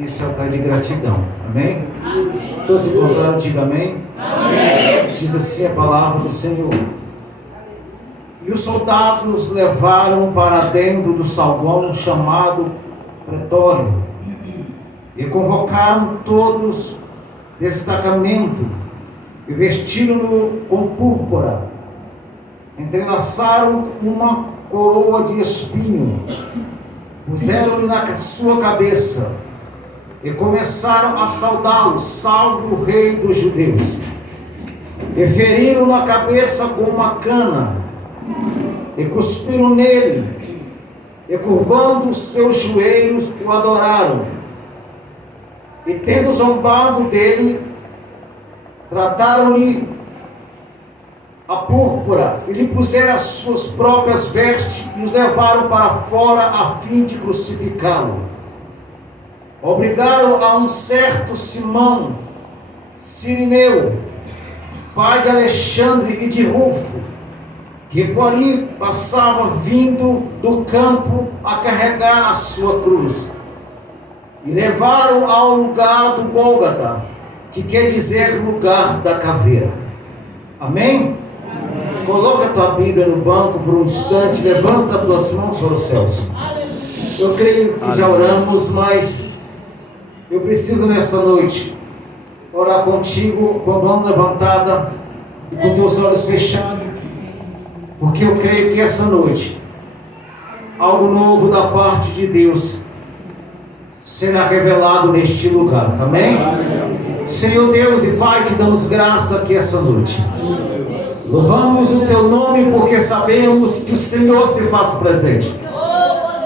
Esse altar de gratidão, amém? Todos encontraram, diga amém? Amém. Diz assim a palavra do Senhor. E os soldados levaram para dentro do saguão chamado pretório, e convocaram todos destacamento, e vestiram-no com púrpura, entrelaçaram uma coroa de espinho, puseram-lhe na sua cabeça, e começaram a saudá-lo, salve o rei dos judeus. E feriram na cabeça com uma cana, e cuspiram nele, e curvando os seus joelhos o adoraram. E tendo zombado dele, trataram-lhe a púrpura, e lhe puseram as suas próprias vestes, e os levaram para fora a fim de crucificá-lo. Obrigaram a um certo Simão Cirineu, pai de Alexandre e de Rufo, que por ali passava vindo do campo a carregar a sua cruz, e levaram ao lugar do Gólgota, que quer dizer lugar da caveira. Amém? Amém. Coloca a tua Bíblia no banco por um instante, levanta as tuas mãos para os céus. Eu creio que já oramos, mas eu preciso nessa noite orar contigo com a mão levantada e com teus olhos fechados, porque eu creio que essa noite algo novo da parte de Deus será revelado neste lugar. Amém? Senhor Deus e Pai, te damos graça aqui essa noite. Louvamos o teu nome porque sabemos que o Senhor se faz presente.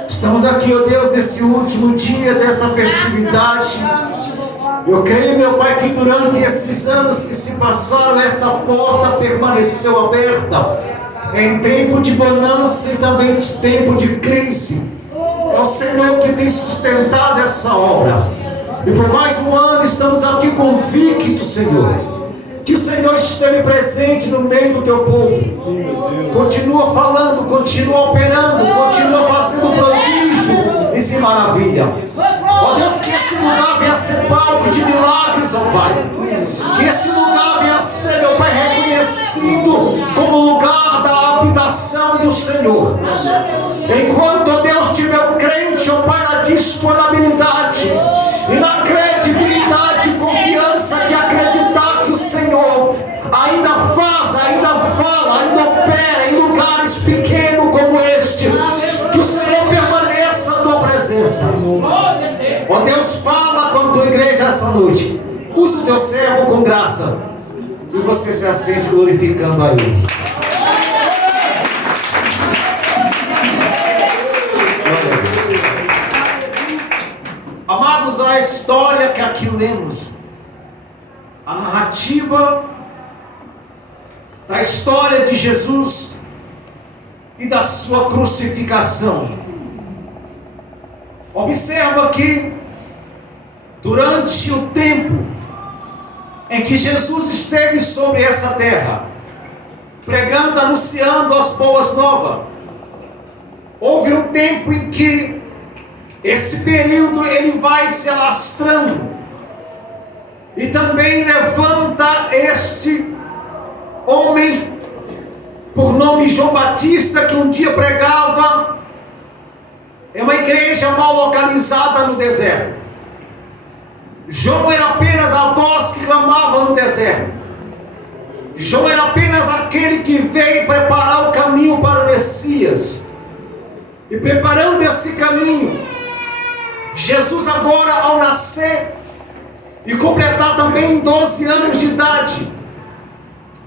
Estamos aqui, ó Deus, nesse último dia dessa festividade. Eu creio, meu Pai, que durante esses anos que se passaram, essa porta permaneceu aberta, em tempo de bonança e também de tempo de crise. É o Senhor que tem sustentado essa obra. E por mais um ano estamos aqui convictos, Senhor, que o Senhor esteve presente no meio do teu povo. Continua falando, continua operando, continua fazendo prodígio e maravilha. Ó Deus, que esse lugar venha ser palco de milagres, ó Pai. Que esse lugar venha ser, meu Pai, reconhecido como lugar da habitação do Senhor. Enquanto, ó Deus, tiver um crente, ó Pai, na disponibilidade e na credibilidade e confiança de acreditar que o Senhor ainda faz, ainda fala, ainda opera em lugares pequenos como este, que o Senhor permaneça na tua presença. Ó Deus, fala com a tua igreja essa noite. Usa o teu servo com graça e você se assente glorificando a Ele. Amados, a história que aqui lemos, a narrativa da história de Jesus e da sua crucificação. Observa que durante o tempo em que Jesus esteve sobre essa terra, pregando, anunciando as boas novas, houve um tempo em que esse período ele vai se alastrando, e também levanta este homem por nome João Batista, que um dia pregava em uma igreja mal localizada no deserto. João era apenas a voz que clamava no deserto. João era apenas aquele que veio preparar o caminho para o Messias. E preparando esse caminho, Jesus agora, ao nascer e completar também 12 anos de idade,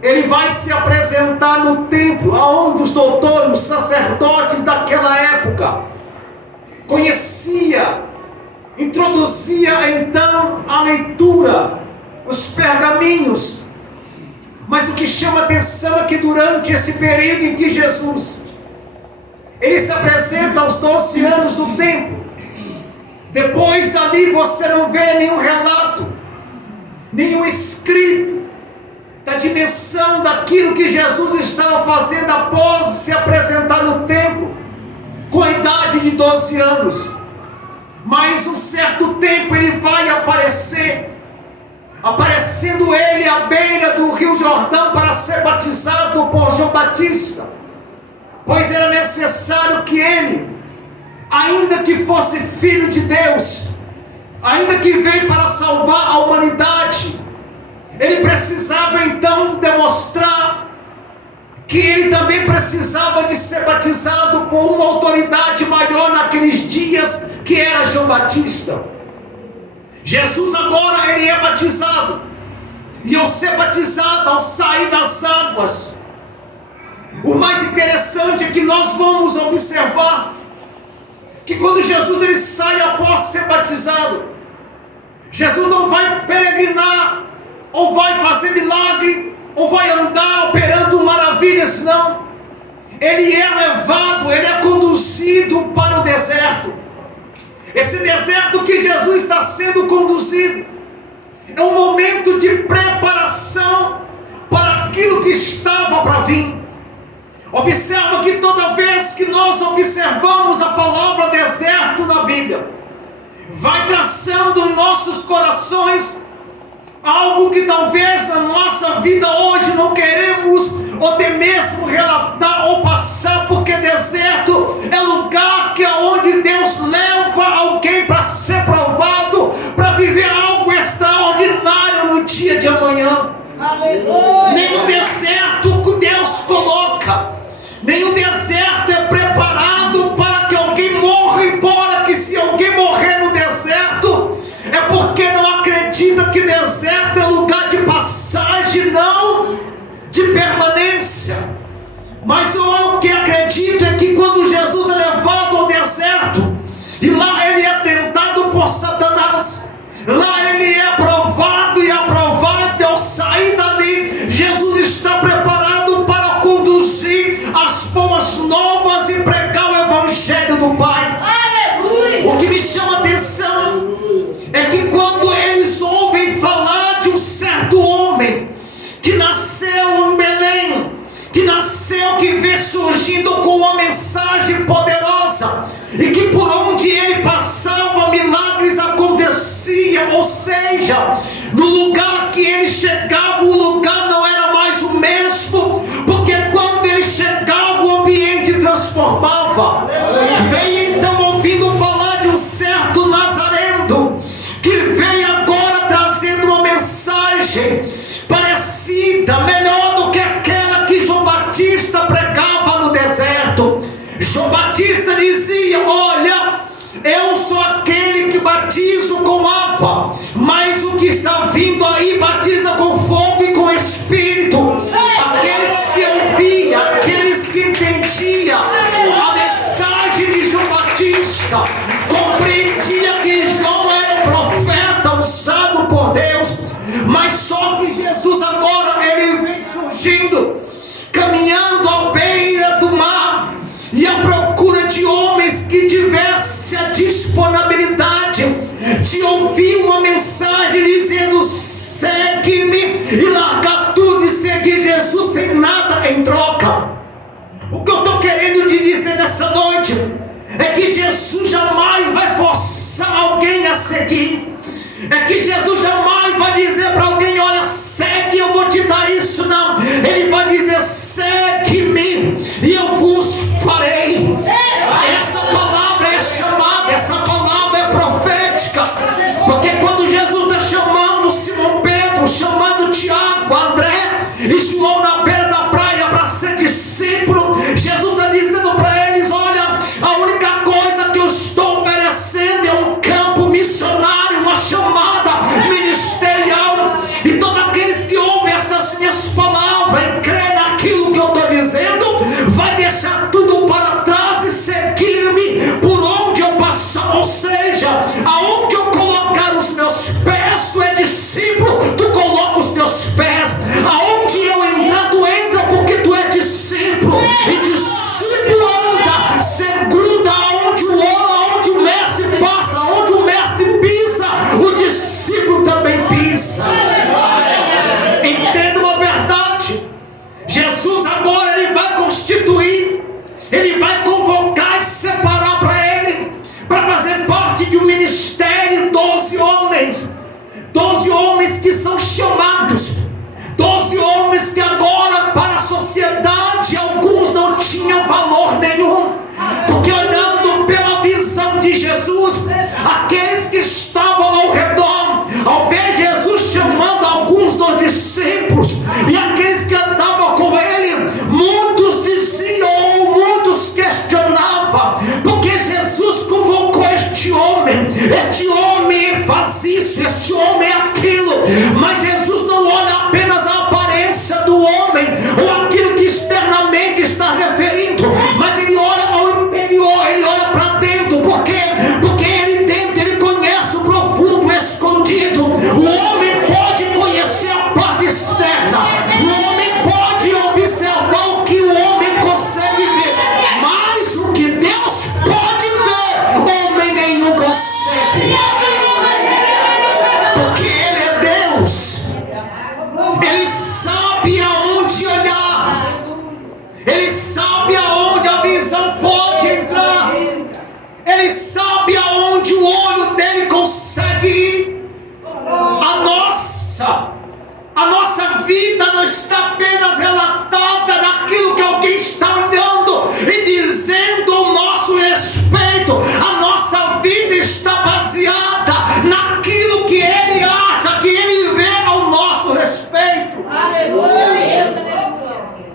ele vai se apresentar no templo, aonde os doutores, os sacerdotes daquela época conhecia, introduzia então a leitura, os pergaminhos. Mas o que chama atenção é que durante esse período em que Jesus ele se apresenta aos 12 anos no templo, depois dali você não vê nenhum relato, nenhum escrito da dimensão daquilo que Jesus estava fazendo após se apresentar no templo com a idade de 12 anos. Mas um certo tempo ele aparecendo ele à beira do Rio Jordão para ser batizado por João Batista, pois era necessário que ele, ainda que fosse filho de Deus, ainda que veio para salvar a humanidade, ele precisava então demonstrar que ele também precisava de ser batizado por uma autoridade maior naqueles dias, que era João Batista. Jesus agora ele é batizado, e ao ser batizado, ao sair das águas, o mais interessante é que nós vamos observar que quando Jesus ele sai após ser batizado, Jesus não vai peregrinar, ou vai fazer milagre, ou vai andar operando maravilhas, não. Ele é levado, ele é conduzido para o deserto. Esse deserto que Jesus está sendo conduzido é um momento de preparação para aquilo que estava para vir. Observa que toda vez que nós observamos a palavra deserto na Bíblia, vai traçando em nossos corações algo que talvez na nossa vida hoje não queremos ou até mesmo relatar ou passar, porque deserto é lugar que é onde Deus leva alguém para ser provado, para viver algo extraordinário no dia de amanhã. Aleluia. Nenhum deserto que Deus coloca, nenhum deserto é preparado para que alguém morra, embora que se alguém morrer no deserto, é porque não acredita que deserto é lugar de passagem, não de permanência. Mas o que acredito é que quando Jesus é levado ao deserto, e lá ele é tentado por Satanás, lá ele é provado e aprovado, e ao sair dali, Jesus está preparado para conduzir as boas novas e pregar o evangelho do Pai. Aleluia. O que me chama a atenção é que quando eles ouvem falar de um certo homem que nasceu em Belém, que nasceu, que vê surgindo com uma mensagem poderosa, e que por onde ele passava milagres aconteciam, ou seja, no lugar que ele chegava, o lugar não era mais o mesmo, porque quando ele chegava o ambiente transformava. Veio então ouvindo falar de um certo Nazareno, que veio agora trazendo uma mensagem parecida, melhor do que aquela que João Batista pregava no deserto. João Batista dizia: olha, eu sou aquele que batizo com água, mas o que está vindo aí batiza com fogo e com espírito. Aqueles que ouviam, aqueles que entendiam a mensagem de João Batista, compreendia que João era um profeta usado por Deus. Mas só que Jesus agora ele vem surgindo, caminhando à beira do mar, e à procura de homens que tivessem a disponibilidade de ouvir uma mensagem dizendo: segue-me, e largar tudo e seguir Jesus sem nada em troca. O que eu estou querendo te dizer nessa noite é que Jesus jamais vai forçar alguém a seguir. É que Jesus jamais vai dizer para alguém: olha, segue, eu vou te dar isso. Não, ele vai dizer: segue-me e eu vos farei. Essa palavra é chamada, essa palavra é profética, porque quando Jesus está chamando Simão Pedro, chamando Tiago, André e João na beira da praia para ser discípulo, Jesus está dizendo para eles: olha, a única coisa que eu estou oferecendo é um campo missionário, uma chamada ministerial, e todos aqueles que ouvem essas minhas palavras e creem naquilo são chamados. 12 homens que agora para a sociedade alguns não tinham valor nenhum, porque olhando pela visão de Jesus, aqueles que estavam ao redor, ao ver Jesus chamando alguns dos discípulos, e aqueles que andavam com ele, muitos diziam, ou muitos questionavam, porque Jesus convocou este homem faz isso, este homem é aquilo, mas Jesus não olha apenas a aparência do homem, ou aquilo que externamente está referindo, mas ele olha ao interior, ele olha para dentro. Por quê? Porque ele dentro, ele conhece o profundo escondido. O homem pode conhecer a parte externa, o homem pode observar o que o homem consegue ver, mas o que Deus pode ver, homem nenhum consegue, porque ele é Deus. Ele sabe aonde olhar, ele sabe aonde a visão pode entrar, ele sabe aonde o olho dele consegue ir. A nossa vida não está apenas relatada naquilo que alguém está olhando e dizendo o nosso respeito. A nossa vida está baseada naquilo que ele acha, que ele vê ao nosso respeito.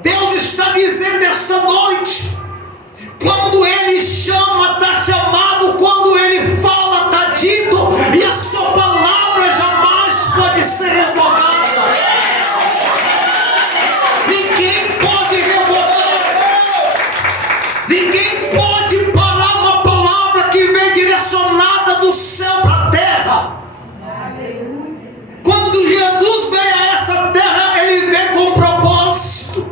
Deus está dizendo esta noite, quando ele chama, está chamado, quando ele fala, está dito, e a sua palavra jamais pode ser revogada. Ninguém pode revogar, ninguém pode parar uma palavra que vem direcionada do céu para a terra. Quando Jesus veio a essa terra, ele veio com um propósito.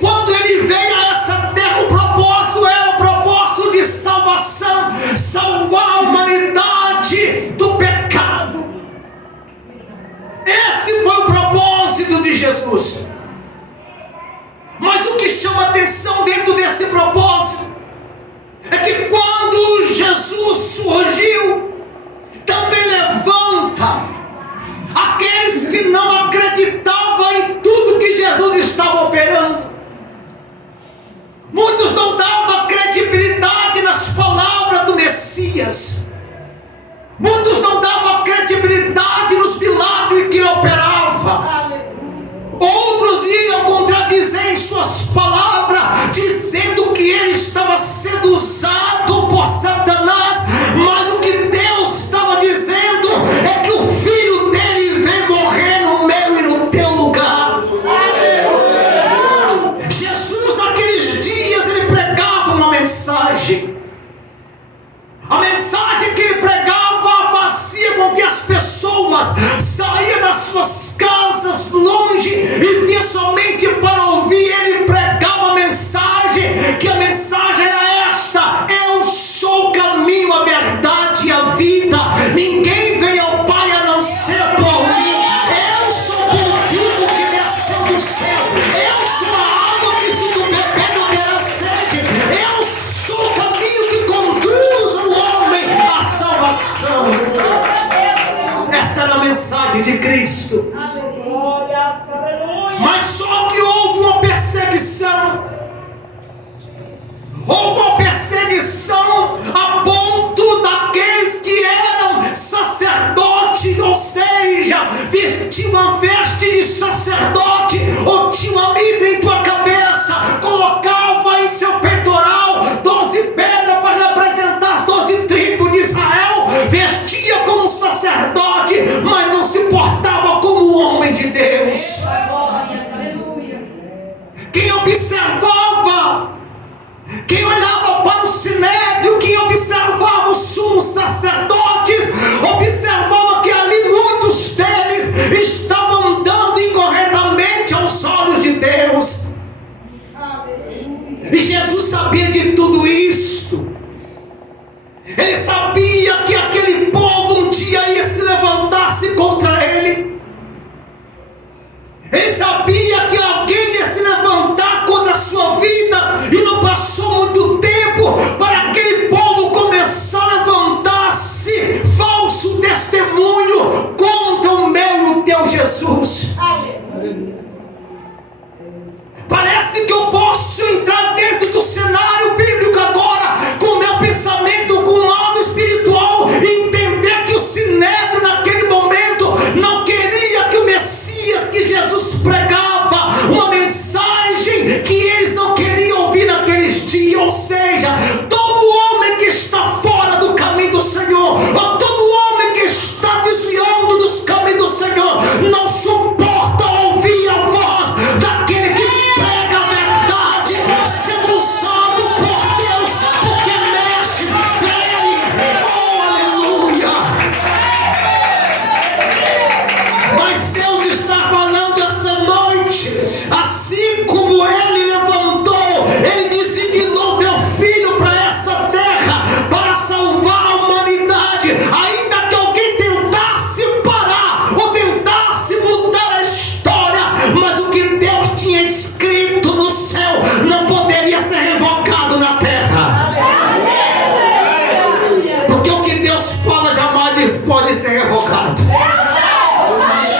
Quando ele veio a essa terra, o propósito era o propósito de salvação, salvar a humanidade do pecado. Esse foi o propósito de Jesus. Mas o que chama atenção dentro desse propósito é que quando Jesus surgiu, também levanta aqueles que não acreditavam em tudo que Jesus estava operando. Muitos não davam credibilidade nas palavras do Messias. Muitos não davam credibilidade nos milagres que ele operava. Outros iam contradizer em suas palavras, dizendo que ele estava sendo usado por Satanás. Mas o que Deus estava dizendo é que o filho dele veio morrer no meu e no teu lugar. Jesus, naqueles dias, ele pregava uma mensagem. A mensagem que ele pregava fazia com que as pessoas saíam das suas casas longe e vinham somente para ouvir ele pregar uma mensagem, que a mensagem era esta: eu sou o caminho, a verdade e a vida, ninguém vem ao Pai a não ser por mim. Eu sou o pão vivo que desceu do céu, eu sou a água que se tu beber não terá sede, eu sou o caminho que conduz o homem à salvação. Esta era a mensagem de Cristo. Mas só que houve uma perseguição. Houve uma perseguição a ponto daqueles que eram sacerdotes, ou seja, vestiam uma veste de sacerdote, ou tinham uma mitra em tua cabeça, colocava em seu peitoral 12 pedras para representar as 12 tribos de Israel, vestia como sacerdote, mas não se portava como homem Jesus. Parece que eu posso entrar dentro do cenário bíblico agora, com o meu pensamento, com o lado espiritual, e entender que o Sinédrio naquele momento não queria que o Messias, que Jesus pregava, uma mensagem que eles não queriam ouvir naqueles dias. Ou seja, todo homem que está fora do caminho do Senhor, ou todo homem que está desviando dos caminhos do Senhor, não suporta ouvir a voz daquele que prega a verdade, sendo usado por Deus, porque mexe nele. Oh, aleluia! Mas Deus está falando essa noite, assim como Ele levantou, Ele designou teu filho para essa terra, para salvar a humanidade. Ainda que alguém tentasse parar, ou tentasse mudar a história, mas o que Deus tinha escrito no céu não poderia ser revogado na terra. Porque o que Deus fala jamais pode ser revogado.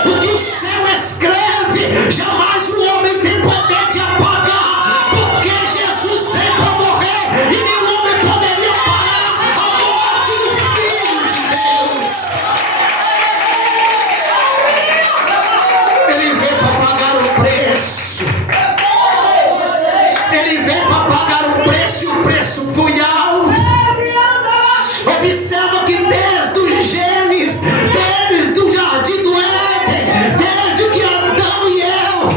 O que o céu escreve, jamais o homem tem poder de apagar. Porque Jesus veio para morrer e nenhum homem poderia parar a morte do Filho de Deus. Ele veio para pagar o preço. Ele veio para pagar o preço, e o preço foi alto. Observa que desde o Gênesis, desde o jardim do Éden, desde que Adão e Eva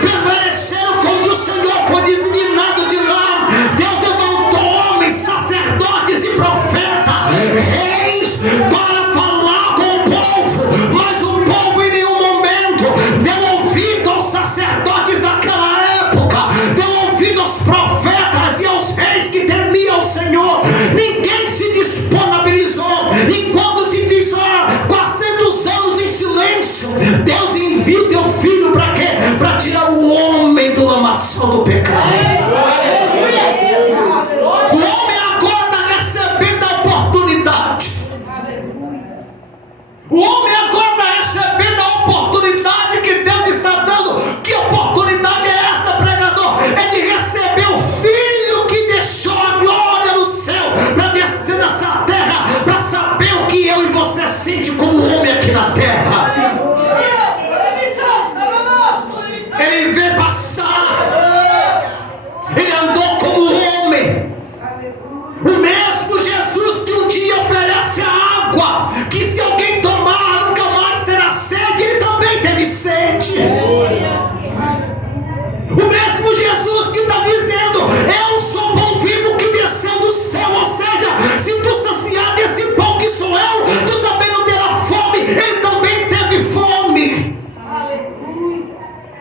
permaneceram com que o Senhor foi disseminado de lá, Deus levantou homens, sacerdotes e profetas, reis, para falar com o povo. Mas o povo em nenhum momento deu ouvido aos sacerdotes daquela época, deu ouvido aos profetas e aos reis que temiam o Senhor. Ninguém se disponibilizou. Enquanto se fizeram 400 anos em silêncio, Deus enviou teu filho para quê? Para tirar o homem do lamaçal do pecado. O homem agora está recebendo a oportunidade. O homem agora está recebendo a oportunidade que Deus está dando. Que oportunidade é esta, pregador? É de receber o Filho que deixou a glória no céu para descer nessa terra, para saber o que eu e você sente como homem aqui na terra. Ele veio passar, ele andou como homem. O mesmo Jesus que um dia oferece a água, que se alguém tomar nunca mais terá sede, ele também teve sede. O mesmo Jesus que está dizendo: eu sou pão vivo que desceu do céu. Ou seja, se tu saciar desse pão que sou eu, tu também não terá fome. Ele também teve fome.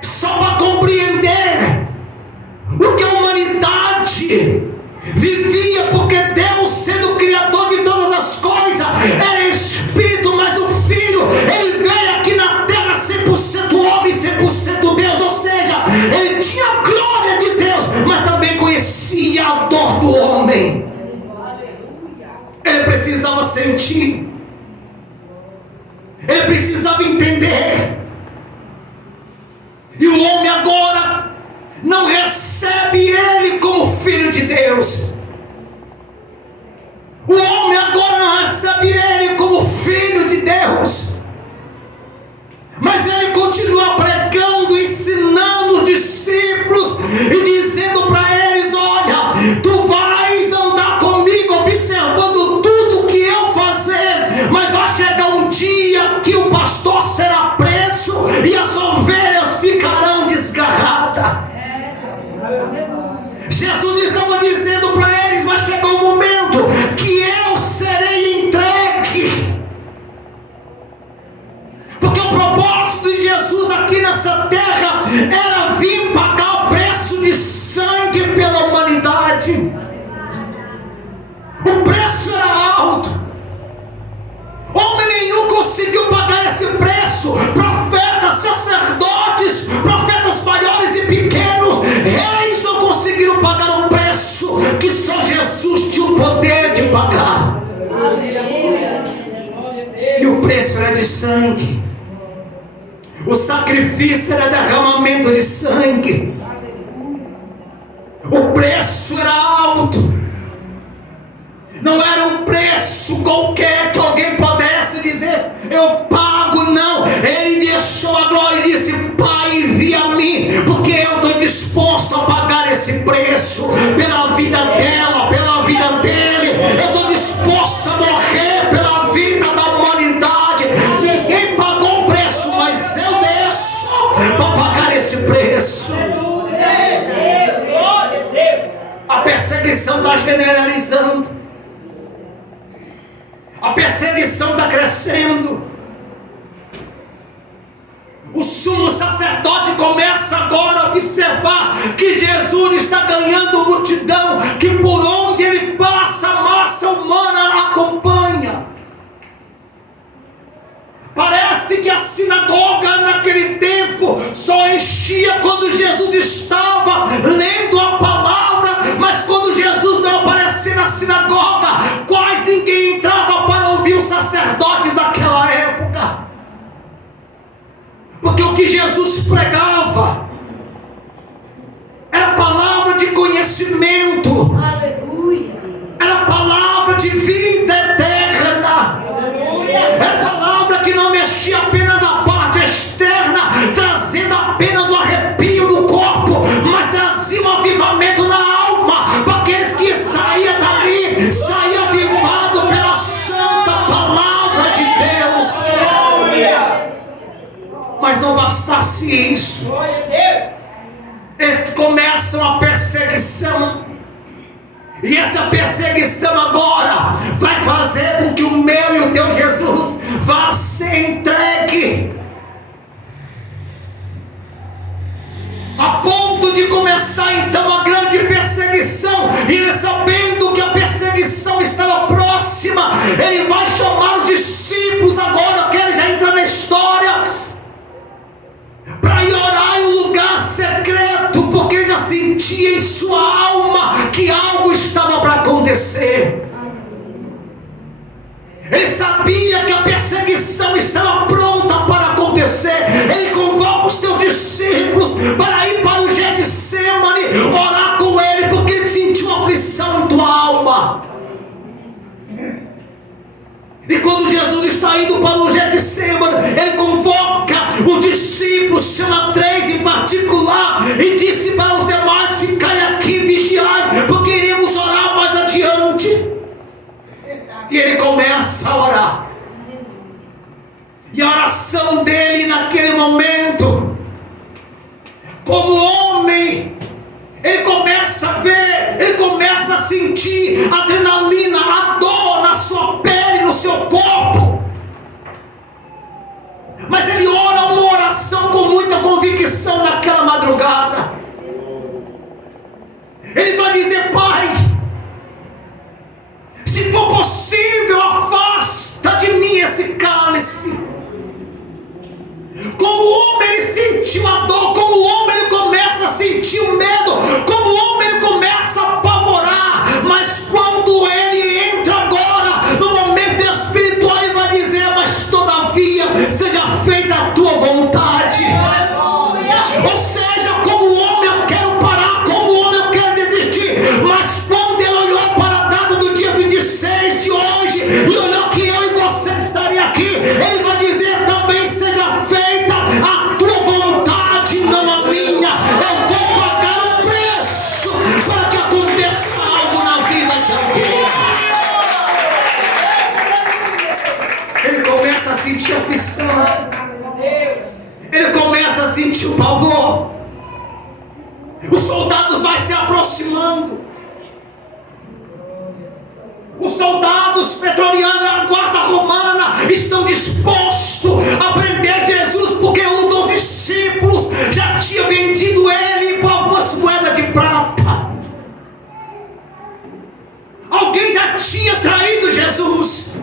Só para compreender o que a humanidade vivia, porque Deus, sendo o Criador de todas as coisas, era Espírito, mas o Filho, ele veio aqui na terra 100% homem, 100% Deus. Ou seja, ele tinha a glória de Deus, mas também conhecia a dor do homem. Ele precisava sentir, ele precisava entender. E o homem agora não recebe ele como filho de Deus. O homem agora não recebe ele como filho de Deus. Mas ele continua pregando, ensinando os discípulos e dizendo para eles: olha, tu vais andar comigo observando tudo que eu fazer, mas vai chegar um dia que o pastor será preso e as ovelhas ficarão desgarradas. Jesus estava dizendo para eles: vai chegar um momento que eu serei entregue. Porque o propósito de Jesus aqui nessa terra era vir pagar o preço de sangue pela humanidade. O preço era alto. Homem nenhum conseguiu pagar esse preço. Profetas, sacerdotes, profetas maiores e pequenos, reis não conseguiram pagar o preço que só Jesus tinha o poder de pagar. E o preço era de sangue. O sacrifício era derramamento de sangue. O preço era alto. Não era um preço qualquer que alguém pudesse dizer, eu pago, não. Ele deixou a glória e disse, Pai, envia a mim, porque eu estou disposto a pagar esse preço, pela vida dela, pela vida dele. Eu estou disposto a morrer pela vida da humanidade. Ninguém pagou o preço, mas eu deixo para pagar esse preço. A perseguição está generalizando. A perseguição está crescendo. O sumo sacerdote começa agora a observar que Jesus está ganhando multidão, que por onde ele passa a massa humana acompanha. Parece que a sinagoga naquele tempo só enchia quando Jesus estava lendo a palavra, mas quando Jesus não aparecia na sinagoga, quase ninguém entrava para ouvir os sacerdotes daquela época. Porque o que Jesus pregava era palavra de conhecimento. Aleluia. Era palavra de vida eterna. Aleluia. É palavra que não mexia apenas na parte externa, trazendo apenas o arrepio do corpo, mas trazia um avivamento na alma, para aqueles que saíam dali, saíam avivados pela santa palavra de Deus. Aleluia. Mas não bastasse isso, eles começam a perseguição. E essa perseguição agora vai fazer com que o meu e o teu Jesus vá ser entregue, a ponto de começar então a grande perseguição. E ele, sabendo que a perseguição estava próxima, ele vai chamar os discípulos agora. Eu quero já entrar na história, para ir orar em um lugar secreto, porque ele já sentia em sua alma que algo estava para acontecer. Ele sabia que a perseguição estava pronta para acontecer. Ele convoca os seus discípulos para ir para o Getsemane, orar com ele, porque ele sentiu uma aflição em tua alma. E quando Jesus está indo para o Getsemane, ele convoca os discípulos, chama 3 em particular, e disse para os demais, ficai aqui, vigiai, porque iremos orar mais adiante. E ele começa a orar. E a oração dele naquele momento, como homem, ele começa a ver, ele começa a sentir adrenalina, a dor na sua pele, no seu corpo. Mas ele ora uma oração com muita convicção naquela madrugada. Ele vai dizer, Pai, se for possível, afasta de mim esse cálice. Como homem ele sentiu a dor, como homem ele começa a sentir o medo, como homem ele começa a apavorar. Mas quando ele entra agora no momento espiritual, ele vai dizer, mas todavia seja feita a tua vontade. Ou seja, como homem eu quero parar, como homem eu quero desistir. Mas quando ele olhou para a data do dia 26 de hoje, e olhou que eu e você estaria aqui, ele vai dizer também, seja feita a tua vontade, não a minha. Eu vou pagar o preço para que aconteça algo na vida de alguém. Ele começa a sentir a aflição, ele começa a sentir o pavor. Os soldados vão se aproximando. Os soldados pretorianos, a guarda romana, estão dispostos a prender Jesus, porque um dos discípulos já tinha vendido ele por algumas moedas de prata. Alguém já tinha traído Jesus.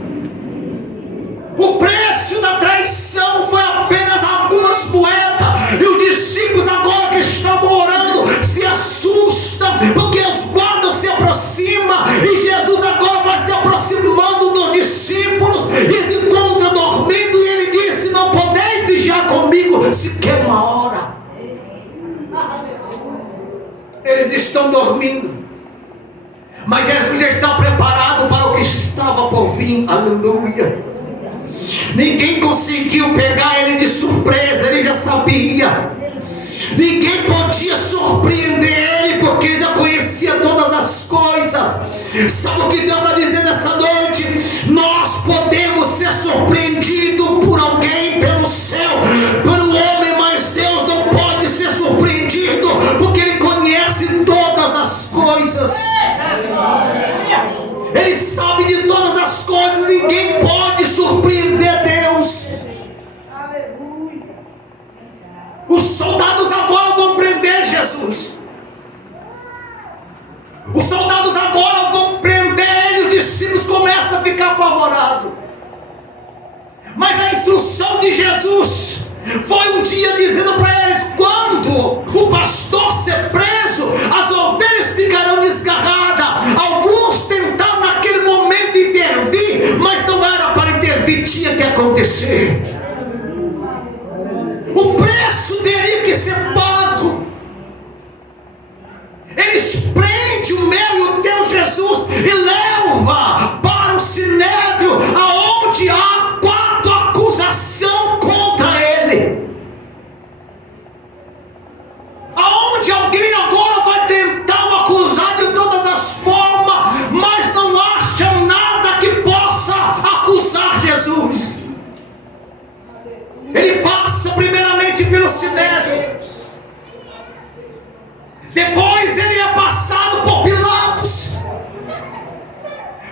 O preço da traição foi apenas algumas moedas. E os discípulos agora que estavam orando se assustam, porque os guardas se aproximam, e Jesus agora vai se aproximando dos discípulos e se encontra dormindo, e ele disse, não podeis vigiar comigo estão dormindo. Mas Jesus já está preparado para o que estava por vir. Aleluia. Ninguém conseguiu pegar ele de surpresa, ele já sabia. Ninguém podia surpreender ele, porque ele já conhecia todas as coisas. Sabe o que Deus está dizendo essa noite? Nós podemos ser surpreendidos por alguém, pelo céu, pelo homem, mas Deus não pode ser surpreendido, porque Ele conhece todas as coisas. Ele sabe de todas as coisas. Ninguém pode surpreender Deus. Os soldados agora vão prender Jesus. Os soldados agora vão prender ele. Os discípulos começam a ficar apavorados. Mas a instrução de Jesus foi um dia dizendo para eles: quando o pastor ser preso, as ovelhas ficarão desgarradas. Alguns tentaram naquele momento intervir, mas não era para intervir, tinha que acontecer. O preço teria que ser pago. Eles prendem o meu e o teu Jesus e levam para o sinédrio, aonde há 4 acusações contra ele. Aonde alguém agora vai tentar o acusar de todas as formas, mas não acha nada que possa acusar Jesus. Ele passa primeiramente pelo sinédrio. Depois ele é passado por Pilatos.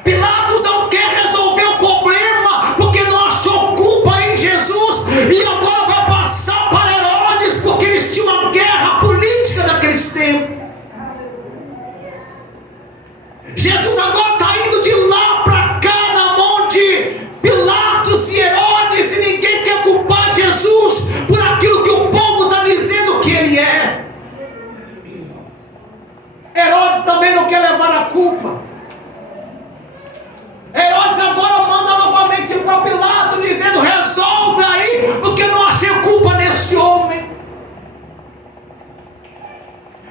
Pilatos não quer resolver o problema, porque não achou culpa em Jesus. E agora vai passar para Herodes, porque eles tinham uma guerra política naqueles tempos. Jesus agora está indo de lá para cá, na mão de Pilatos e Herodes, e ninguém quer culpar Jesus por aquilo que o povo está dizendo que ele é. Herodes também não quer levar a culpa. Herodes agora manda novamente para Pilatos, dizendo: resolve aí, porque eu não achei culpa nesse homem.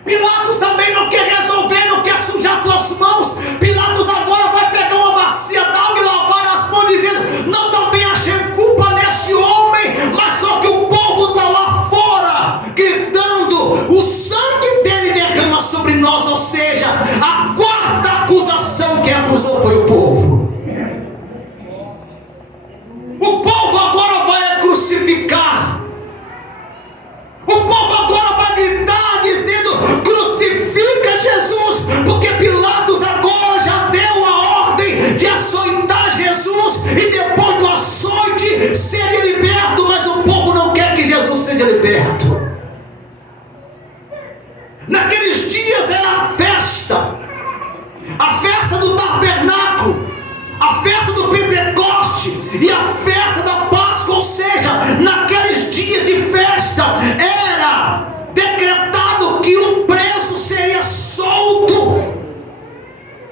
Pilatos também não quer resolver, não quer sujar tuas mãos. Pilatos agora vai pegar uma bacia d'água e lavar as mãos, dizendo: não, também achei culpa nesse homem, mas só que o povo está lá fora gritando: o sangue dele derrama sobre nós. Ou seja, a 4ª acusação que acusou foi o povo. O povo agora vai crucificar. O povo agora vai gritar dizendo: crucifica Jesus, porque Pilatos agora já deu a ordem de açoitar Jesus, e depois do açoite seria liberto. Mas o povo não quer que Jesus seja liberto. Naqueles dias era a festa do tabernáculo, a festa do Pentecoste e a festa da Páscoa. Ou seja, naqueles dias de festa era decretado que um preso seria solto,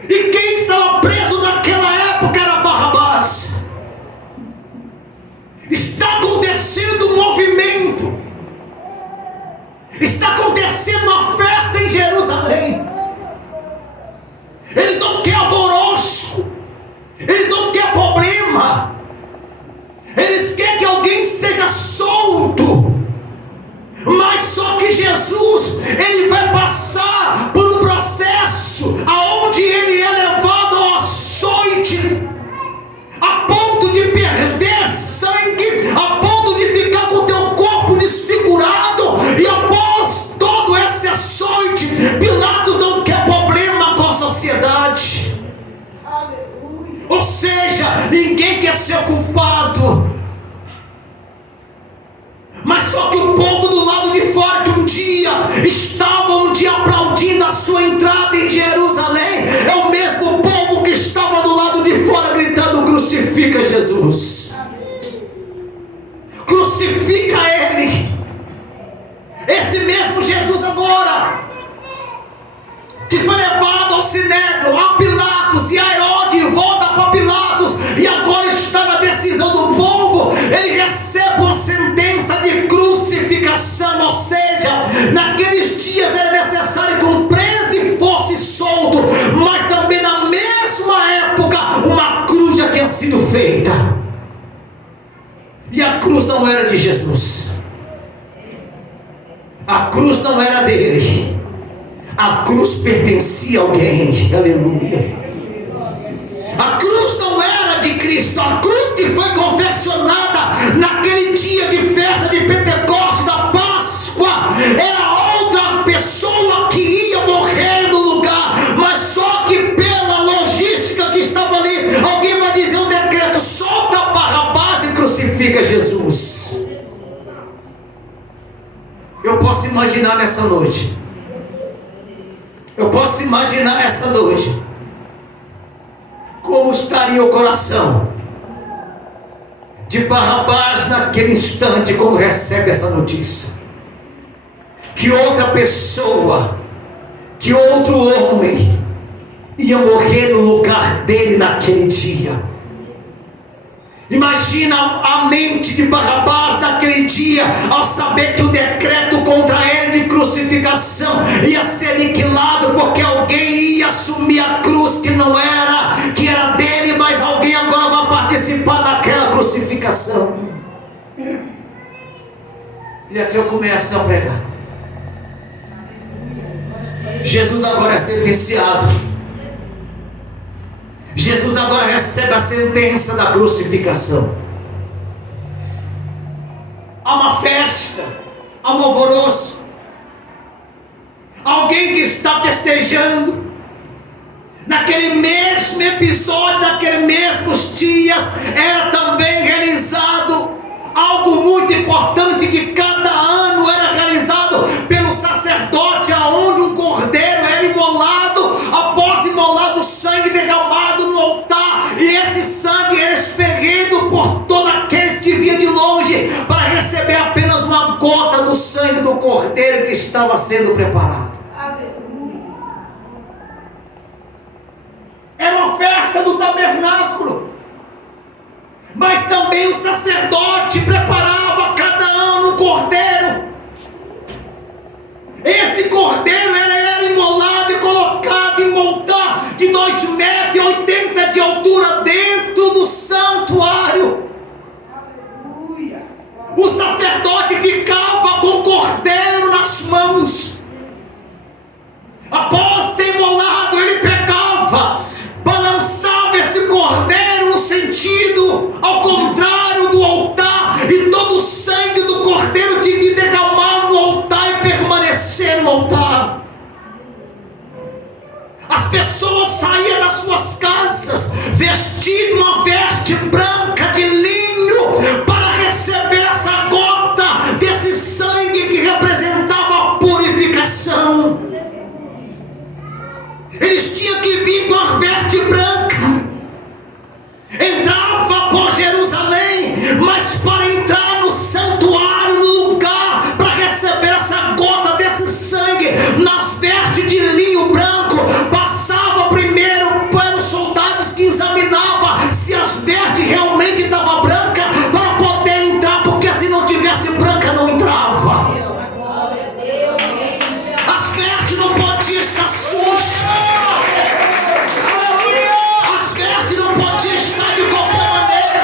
e quem estava preso naquela época era Barrabás. Está acontecendo um movimento, está acontecendo uma festa em Jerusalém. Eles não querem alvoroço, eles não querem problema, eles querem que alguém seja solto. Mas só que Jesus, ele vai passar por um processo aonde ele é levado ao açoite, a ponto de perder sangue, a ponto de ficar com o teu corpo desfigurado. E após todo esse açoite, Pilatos não quer problema com a sociedade. Ou seja, ninguém quer ser culpado. Mas só que o povo do lado de fora, que um dia estavam aplaudindo a sua entrada em Jerusalém, é o mesmo povo que estava do lado de fora gritando: crucifica Jesus, crucifica ele. Esse mesmo Jesus agora, que foi levado ao sinédrio, a Pilatos e a Herodes, volta para Pilatos, e agora está na decisão do povo. Ele recebe uma sentença de crucificação. Ou seja, naqueles dias era necessário que um preso E a cruz não era de Jesus. A cruz não era dele. A cruz pertencia a alguém. Aleluia. A cruz não era de Cristo. A cruz que foi confeccionada naquele dia de festa de Pentecostes, da Páscoa, era outra pessoa que ia morrer no lugar. Mas só que pela logística que estava ali, alguém vai dizer um decreto: solta Barrabás e crucifica Jesus. Eu posso imaginar nessa noite. Eu posso imaginar essa noite como estaria o coração de Barrabás naquele instante, quando recebe essa notícia que outra pessoa, que outro homem ia morrer no lugar dele naquele dia. Imagina a mente de Barrabás naquele dia, ao saber que o decreto contra ele de crucificação ia ser aniquilado, porque alguém ia assumir a cruz que não era, que era dele, mas alguém agora vai participar daquela crucificação. E aqui eu começo a pregar. Jesus agora é sentenciado. Jesus agora recebe a sentença da crucificação. Há uma festa, há um alvoroço. Alguém que está festejando. Naquele mesmo episódio, naqueles mesmos dias, era também realizado algo muito importante, que cada ano era realizado pelo sacerdote, aonde um cordeiro era imolado. Após imolado, o sangue derramado no altar, e esse sangue era expelido por todos aqueles que vinham de longe, para receber apenas uma gota do sangue do cordeiro que estava sendo preparado. Era uma festa do tabernáculo, mas também o sacerdote preparava cada ano um cordeiro. Esse cordeiro era imolado e colocado em montar de 2,80 metros de altura dentro do santuário. Aleluia. O sacerdote ficava com o cordeiro nas mãos. Após ter imolado, ele pegava, balançava esse cordeiro no sentido ao contrário do altar, e todo o sangue do cordeiro devia derramar no altar e permanecer no altar. As pessoas saíam das suas casas vestidas uma veste branca de linho, para receber essa gota desse sangue que representava a purificação. Eles tinham que vir com a veste branca, entrava por Jerusalém, mas para entrar no santuário, no lugar, para receber essa gota desse sangue, nas vestes de linho branco, passava primeiro pelos soldados que examinavam se as vestes realmente estavam brancas, para poder entrar, porque se não tivesse branca não entrava. As vestes não podiam estar sujas. As vestes não podiam estar de qualquer maneira.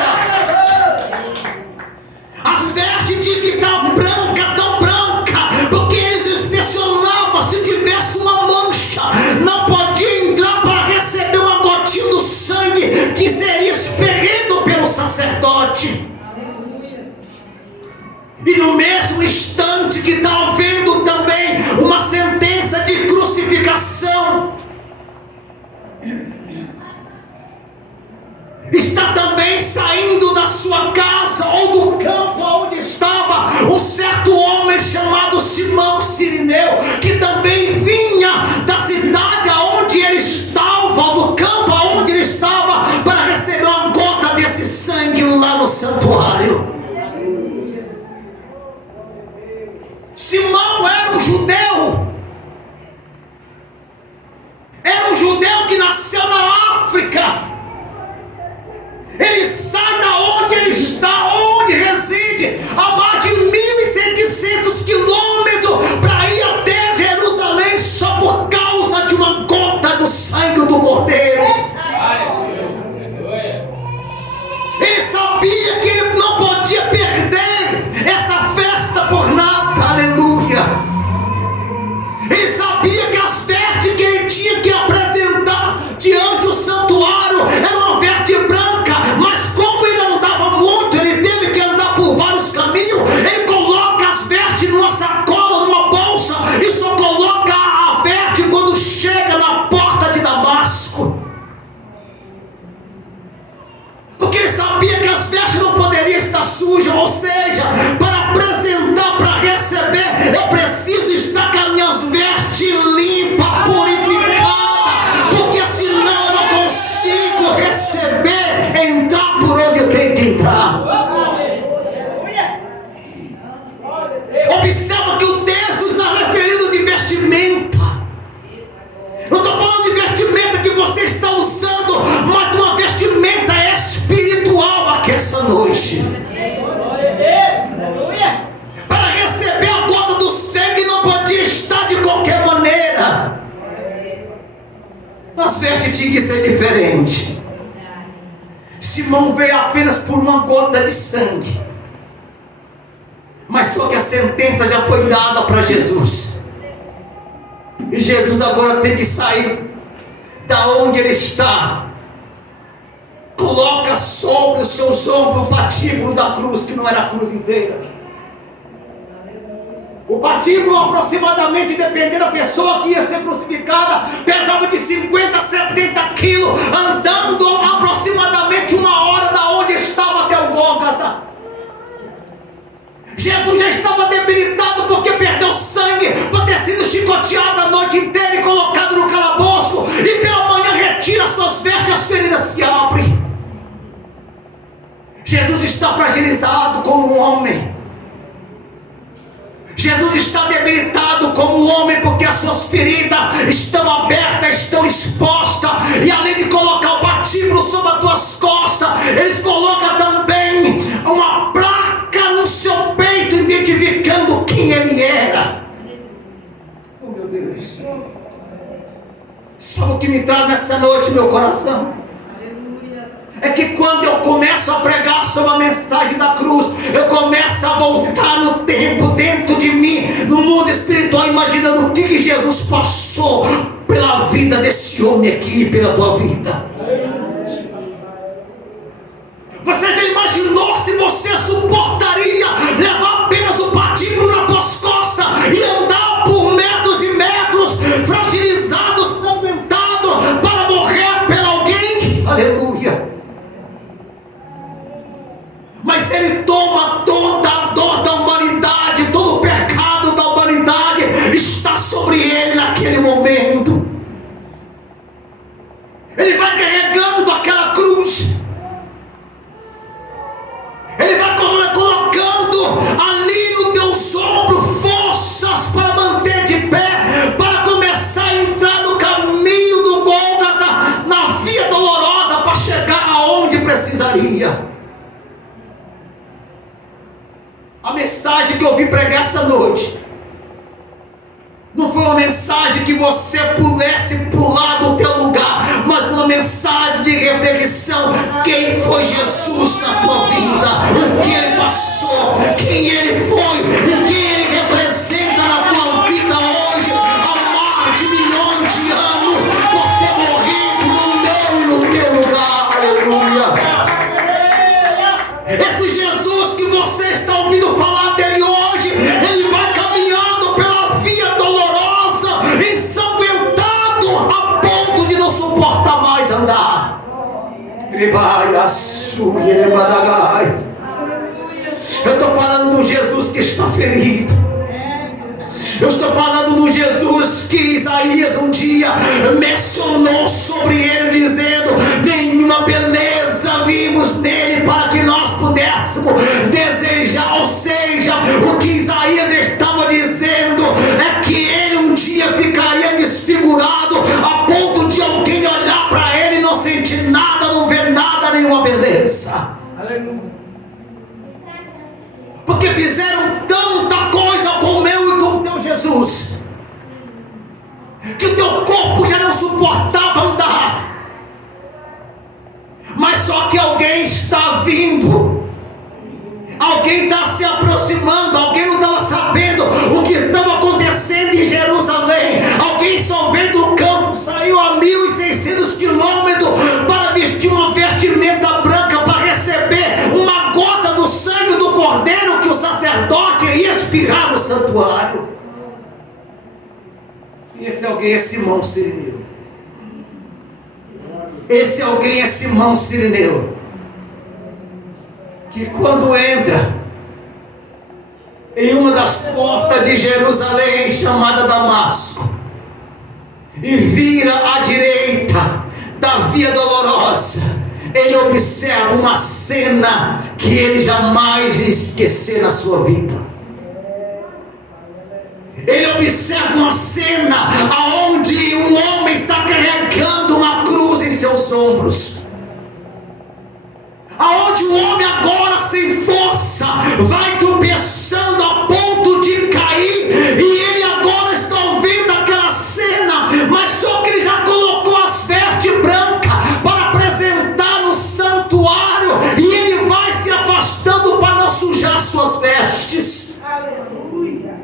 As vestes tinham que estar branca, tão branca, porque eles inspecionavam se tivesse uma mancha. Não podia entrar para receber uma gotinha do sangue que seria expelido pelo sacerdote. E no mesmo instante que está havendo também uma sentença de crucificação, está também saindo da sua casa ou do campo onde estava um certo homem chamado Simão Sirineu, que também vinha da cidade aonde ele estava, ou do campo aonde ele estava, para receber uma gota desse sangue lá no santuário. Simão era um judeu. Era um judeu que nasceu na África. Ele sai da onde ele está, onde reside, a mais de 1.700 quilômetros, para ir até Jerusalém, só por causa de uma gota do sangue do cordeiro. Ele sabia que ele não podia E sabe que o texto está referindo de vestimenta. Não estou falando de vestimenta que você está usando, mas de uma vestimenta espiritual aqui essa noite. Para receber a gota do sangue não podia estar de qualquer maneira. As vestes tinham que ser diferentes. Simão veio apenas por uma gota de sangue, mas só que a sentença já foi dada para Jesus. E Jesus agora tem que sair da onde ele está. Coloca sobre os seus ombros o patíbulo da cruz, que não era a cruz inteira. O patíbulo, aproximadamente, dependendo da pessoa que ia ser crucificada, pesava de 50 a 70 quilos, andando aproximadamente 1 hora da onde estava até o Gólgota. Jesus já estava debilitado porque perdeu sangue, por ter sido chicoteado a noite inteira e colocado no calabouço, e pela manhã retira suas vestes, as feridas se abrem. Jesus está fragilizado como um homem. Jesus está debilitado como homem, porque as suas feridas estão abertas, estão expostas, e além de colocar o patíbulo sobre as tuas costas, eles colocam também uma placa no seu peito, identificando quem ele era. Oh, meu Deus! Sabe o que me traz nessa noite, meu coração? É que quando eu começo a pregar sobre a mensagem da cruz, eu começo a voltar no tempo dentro de mim, no mundo espiritual, imaginando o que Jesus passou pela vida desse homem aqui, pela tua vida. Você já imaginou se você suportaria levar apenas o patíbulo nas tuas costas e andar por metros e metros, fragilizado, sanguentado, para morrer por alguém? Aleluia! Mas ele toma toda a dor da humanidade, todo o pecado da humanidade está sobre ele naquele momento. Ele vai carregando aquela cruz, ele vai colocando ali no teu ombro forças para manter de pé, para começar a entrar no caminho do Gólgota, na via dolorosa, para chegar aonde precisaria. A mensagem que eu vim pregar essa noite não foi uma mensagem que você pudesse pular do teu lugar, mas uma mensagem de reflexão. Quem foi Jesus na tua vida? O que ele passou? Quem ele foi? O que ele representa na tua vida hoje? Há mais de milhões de anos por ter morrido no meu e no teu lugar. Aleluia! Esse Jesus que você está ouvindo falar dele hoje, ele vai caminhando pela via dolorosa, ensanguentado, a ponto de não suportar mais andar. Ele vai assumir. Eu estou falando do Jesus que está ferido. Eu estou falando do Jesus que Isaías um dia mencionou sobre ele, dizendo: nenhuma beleza vimos nele para que nós pudéssemos desejar. Ou seja, o que Isaías estava dizendo é que ele um dia ficaria desfigurado, a ponto de alguém olhar para ele e não sentir nada, não ver nada, nenhuma beleza. Aleluia. Porque fizeram tanta coisa com o meu e com o teu Jesus, que o teu corpo já não suportava andar. Mas só que alguém está vindo, alguém está se aproximando, alguém não estava sabendo o que estava acontecendo em Jerusalém. Alguém só veio do campo, saiu a 1.600 quilômetros para vestir uma vestimenta branca, para receber uma gota do sangue do cordeiro que o sacerdote ia espirrar no santuário. E esse alguém é Simão Sirineu. Esse alguém é Simão Sirineu, que quando entra em uma das portas de Jerusalém, chamada Damasco, e vira à direita da via dolorosa, ele observa uma cena que ele jamais ia esquecer na sua vida. ele observa uma cena aonde um homem está carregando uma cruz em seus ombros, aonde o homem agora sem força vai tropeçando a ponto de cair, e ele agora está ouvindo aquela cena, mas só que ele já colocou as vestes brancas para apresentar no santuário, e ele vai se afastando para não sujar suas vestes. Aleluia.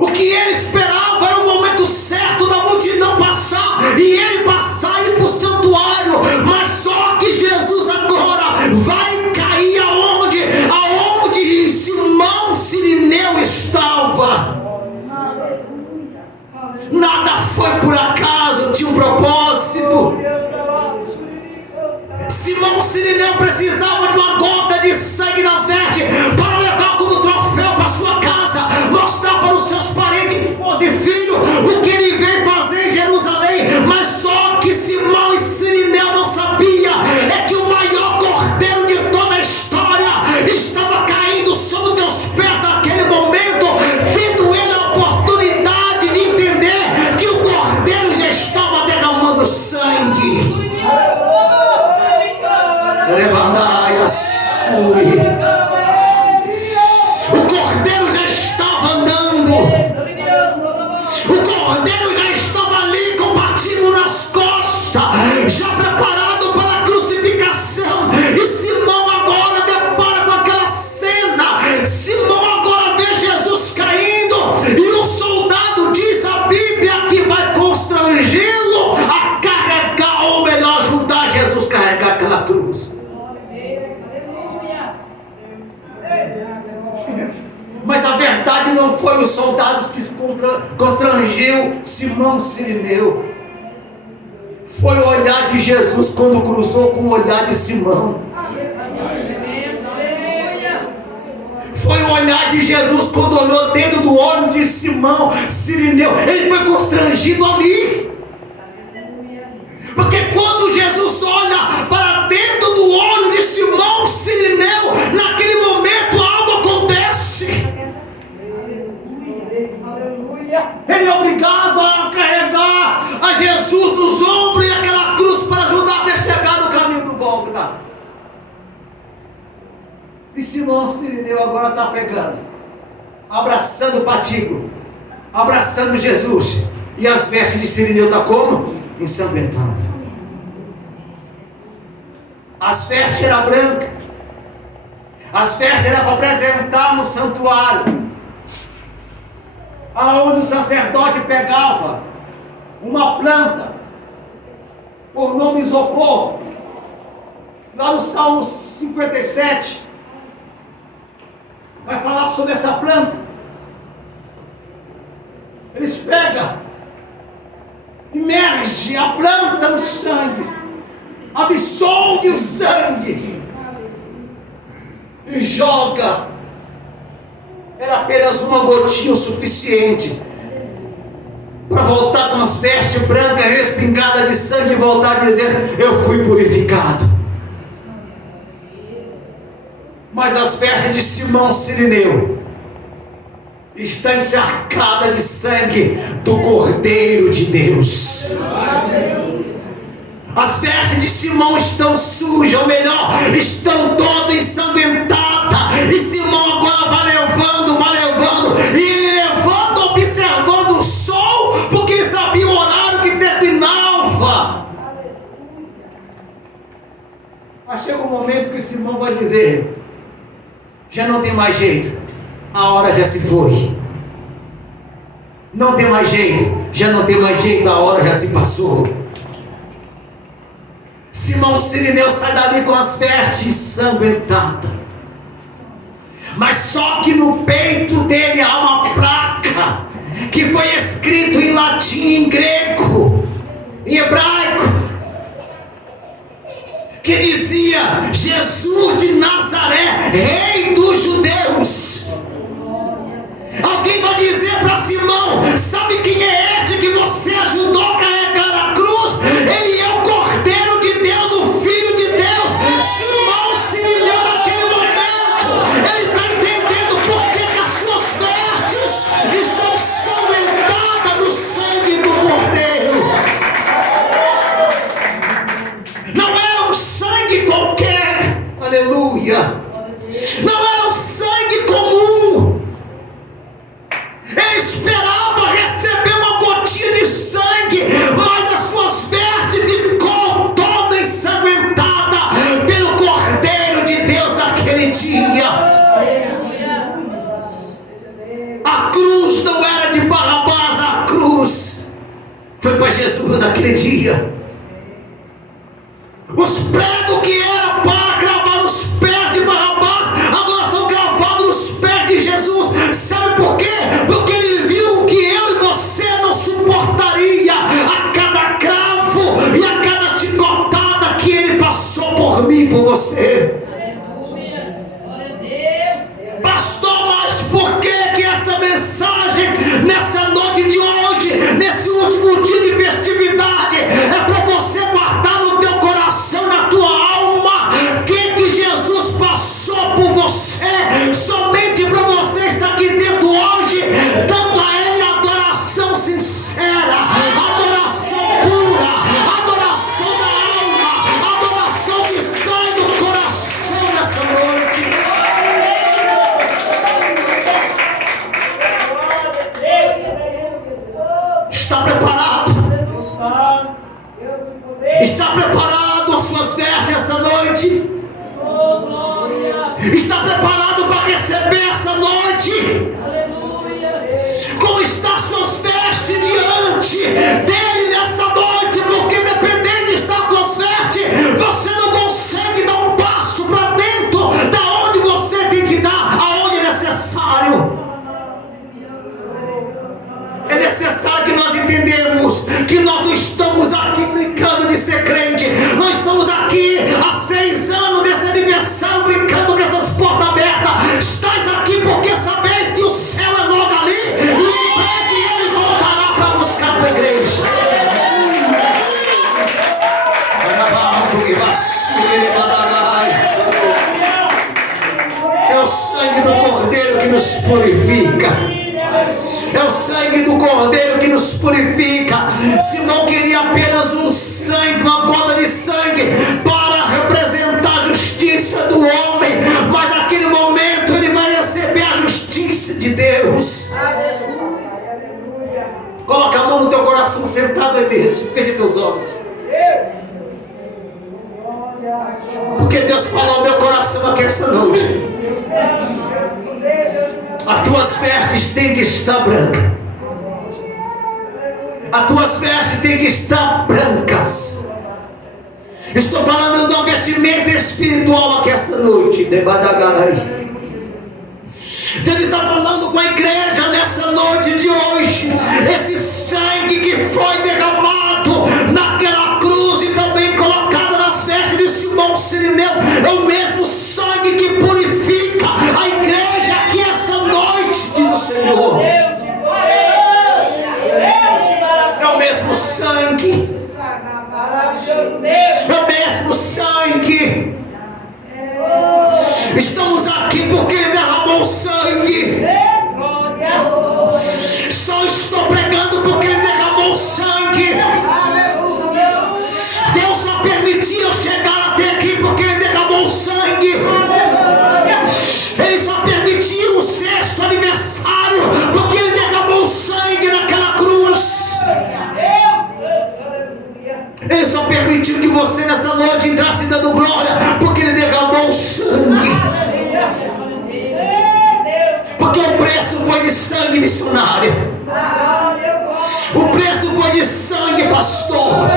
O que ele esperava era o momento certo da multidão passar, e ele passar e ir para o santuário, mas só que Jesus agora vai cair aonde Simão Sirineu estava. Nada foi por acaso, tinha um propósito. Simão Sirineu precisava de uma gota de sangue nas vestes para levar como troféu para sua casa, mostrar para os seus parentes, esposa e filho o que ele veio fazer em Jerusalém. Mas só que Simão e Sirineu não sabia é que o maior cordeiro de toda a história estava caindo sobre os teus pés naquele momento, tendo ele a oportunidade de entender que o cordeiro já estava derramando sangue. O cordeiro já estava andando, o cordeiro já estava ali com o patinho nas costas, já preparado para a crucificação. E Simão agora depara com aquela cena. Simão agora vê Jesus caindo, e o soldado, diz a Bíblia, que vai constrangê-lo a carregar, ou melhor, ajudar Jesus a carregar aquela cruz. Mas a verdade não foi os soldados que constrangiu Simão Sirineu. Foi o olhar de Jesus quando cruzou com o olhar de Simão. Foi o olhar de Jesus quando olhou dentro do olho de Simão Sirineu. Ele foi constrangido ali. Porque quando Jesus olha para dentro do olho de Simão Sirineu, naquele momento algo acontece. Ele é obrigado a carregar a Jesus nos ombros e aquela cruz para ajudar até chegar no caminho do Gólgota. E Simão Sirineu agora está pegando, abraçando o patíbulo, abraçando Jesus. E as vestes de Sirineu estão como? Ensanguentadas. As vestes eram brancas. As vestes eram para apresentar no santuário, aonde o sacerdote pegava uma planta por nome isopor. Lá no Salmo 57 vai falar sobre essa planta. Eles pegam, imerge a planta no sangue, absolve o sangue e joga. Era apenas uma gotinha o suficiente para voltar com as vestes brancas respingadas de sangue e voltar dizendo: eu fui purificado. Mas as vestes de Simão Sirineu está encharcada de sangue do Cordeiro de Deus. As vestes de Simão estão sujas, ou melhor, estão todas ensanguentadas. E Simão agora vai levando, e ele levando, observando o sol, porque ele sabia o horário que terminava. Mas chega um momento que Simão vai dizer: já não tem mais jeito, a hora já se foi. Não tem mais jeito, já não tem mais jeito, a hora já se passou. Simão Sirineu sai dali com as vestes ensanguentadas. Mas só que no peito dele há uma placa que foi escrito em latim, em grego, em hebraico, que dizia: Jesus de Nazaré, Rei dos Judeus. Alguém vai dizer para Simão: sabe quem é esse que você ajudou a carregar a cruz? Ele é o Cordeiro de Deus, o Filho de Deus. Simão Sirineu, naquele momento, ele está entendendo por que as suas vestes aleluia. Não era um sangue comum. Ele esperava receber uma gotinha de sangue, mas as suas vestes ficou toda ensanguentada pelo Cordeiro de Deus naquele dia. A cruz não era de Barrabás, a cruz foi para Jesus naquele dia. Os pregos que era para cravar nos pés de Barrabás, agora são cravados nos pés de Jesus. Sabe por quê? Porque ele viu que eu e você não suportaria a cada cravo e a cada chicotada que ele passou por mim e por você. Pastor, mas por que essa mensagem nessa noite de hoje, nesse último dia de festividade, é para você guardar no teu coração, na tua alma, que Jesus passou por você, somente para você estar aqui dentro hoje, dando a Ele adoração sincera, adoração pura, adoração da alma, adoração que sai do coração nessa noite. Está preparado? Está preparado as suas vestes essa noite? Está preparado para receber essa noite? Como está suas vestes diante dele nesta noite? Porque dependendo das tuas vestes, você não consegue dar um passo para dentro da onde você tem que dar, aonde é necessário. É necessário que nós entendamos que nós não estamos aqui brincando de ser crente. Nós estamos aqui há 6 anos desse aniversário brincando com essas portas abertas. Estás aqui porque sabeis que o céu é logo ali e em breve ele voltará para buscar a tua igreja. É o sangue do Cordeiro que nos purifica. É o sangue do Cordeiro que nos purifica. Se não queria apenas um sangue, uma gota de sangue para representar a justiça do homem, mas naquele momento ele vai receber a justiça de Deus. Coloca a mão no teu coração, sentado aí mesmo, feche teus olhos. Porque Deus falou ao meu coração aqui essa noite. As tuas vestes têm que estar brancas. As tuas vestes têm que estar brancas. Estou falando de uma vestimenta espiritual aqui essa noite. Deus está falando com a igreja nessa noite de hoje. Esse sangue que foi derramado naquela cruz e também colocado nas vestes de Simão Sirineu é o mesmo sangue que purifica a igreja aqui essa noite, diz o Senhor. É o mesmo sangue. É o mesmo sangue. Estamos aqui porque Ele derramou sangue. Só estou pregando porque Ele derramou sangue. Deus só permitiu eu chegar até aqui porque Ele derramou sangue. Ele só permitiu o 6º aniversário porque Ele derramou sangue naquela cruz. Ele só permitiu que você nessa noite entrasse dando glória porque Ele derramou sangue. Porque o preço foi de sangue, missionário. O preço foi de sangue, pastor.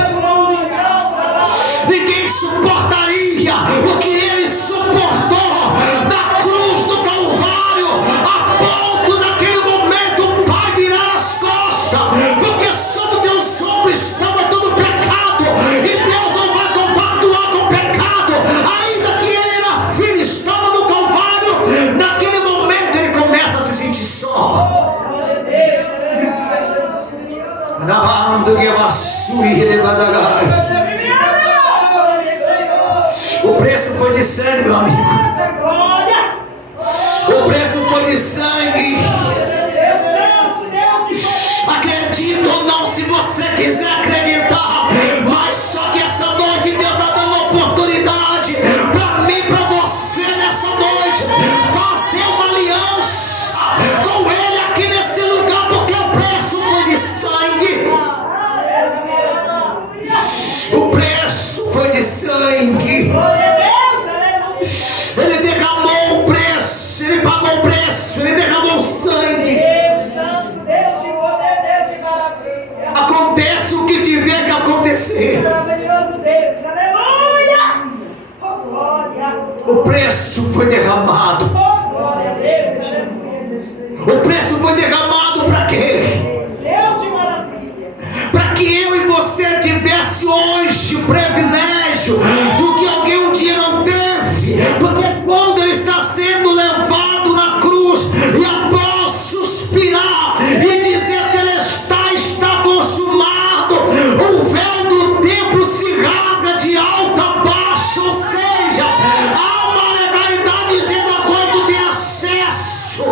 Ninguém suportaria o que Ele suportou na cruz do Calvário, a ponto naquele momento o Pai virar as costas, porque sobre Deus ombros estava todo pecado, e Deus não vai compactuar com o pecado. Ainda que Ele era filho, estava no Calvário, naquele momento Ele começa a se sentir só. O preço foi de sangue, meu amigo. O preço foi de sangue. Acredita ou não, se você quiser acreditar, mas só que essa noite Deus está dando oportunidade para mim, para você você. Maravilhoso Deus, aleluia! Oh, glória! O preço foi derramado. Oh, glória a Deus! O preço foi derramado para quê? Deus de maravilha! Para que eu e você tivesse hoje o privilégio do que alguém um dia não teve. Porque quando ele está sendo levado na cruz, e após suspirar e dizer que ele está consumado, o véu do templo se rasga de alto a baixo, ou seja, há uma legalidade dizendo agora tu tem acesso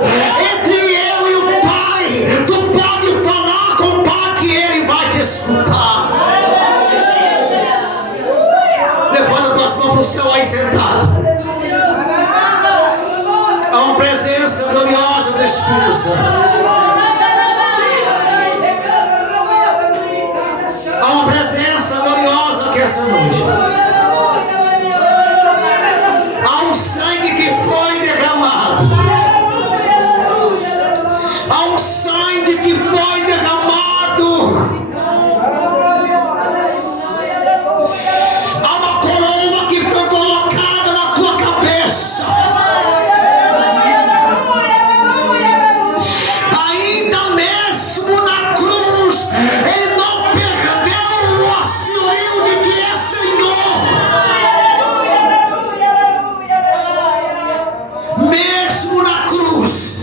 entre eu e o Pai. Tu pode falar com o Pai que ele vai te escutar. Levanta tuas mãos para o céu aí sentado. Há uma presença gloriosa do Espírito Santo. Há uma presença gloriosa aqui essa noite. Há um sangue que foi derramado. Há um sangue que foi derramado. Há uma coroa que foi colocada na tua cabeça. Ainda mesmo na cruz, ele não perdeu o senhorio de que é Senhor. Mesmo na cruz,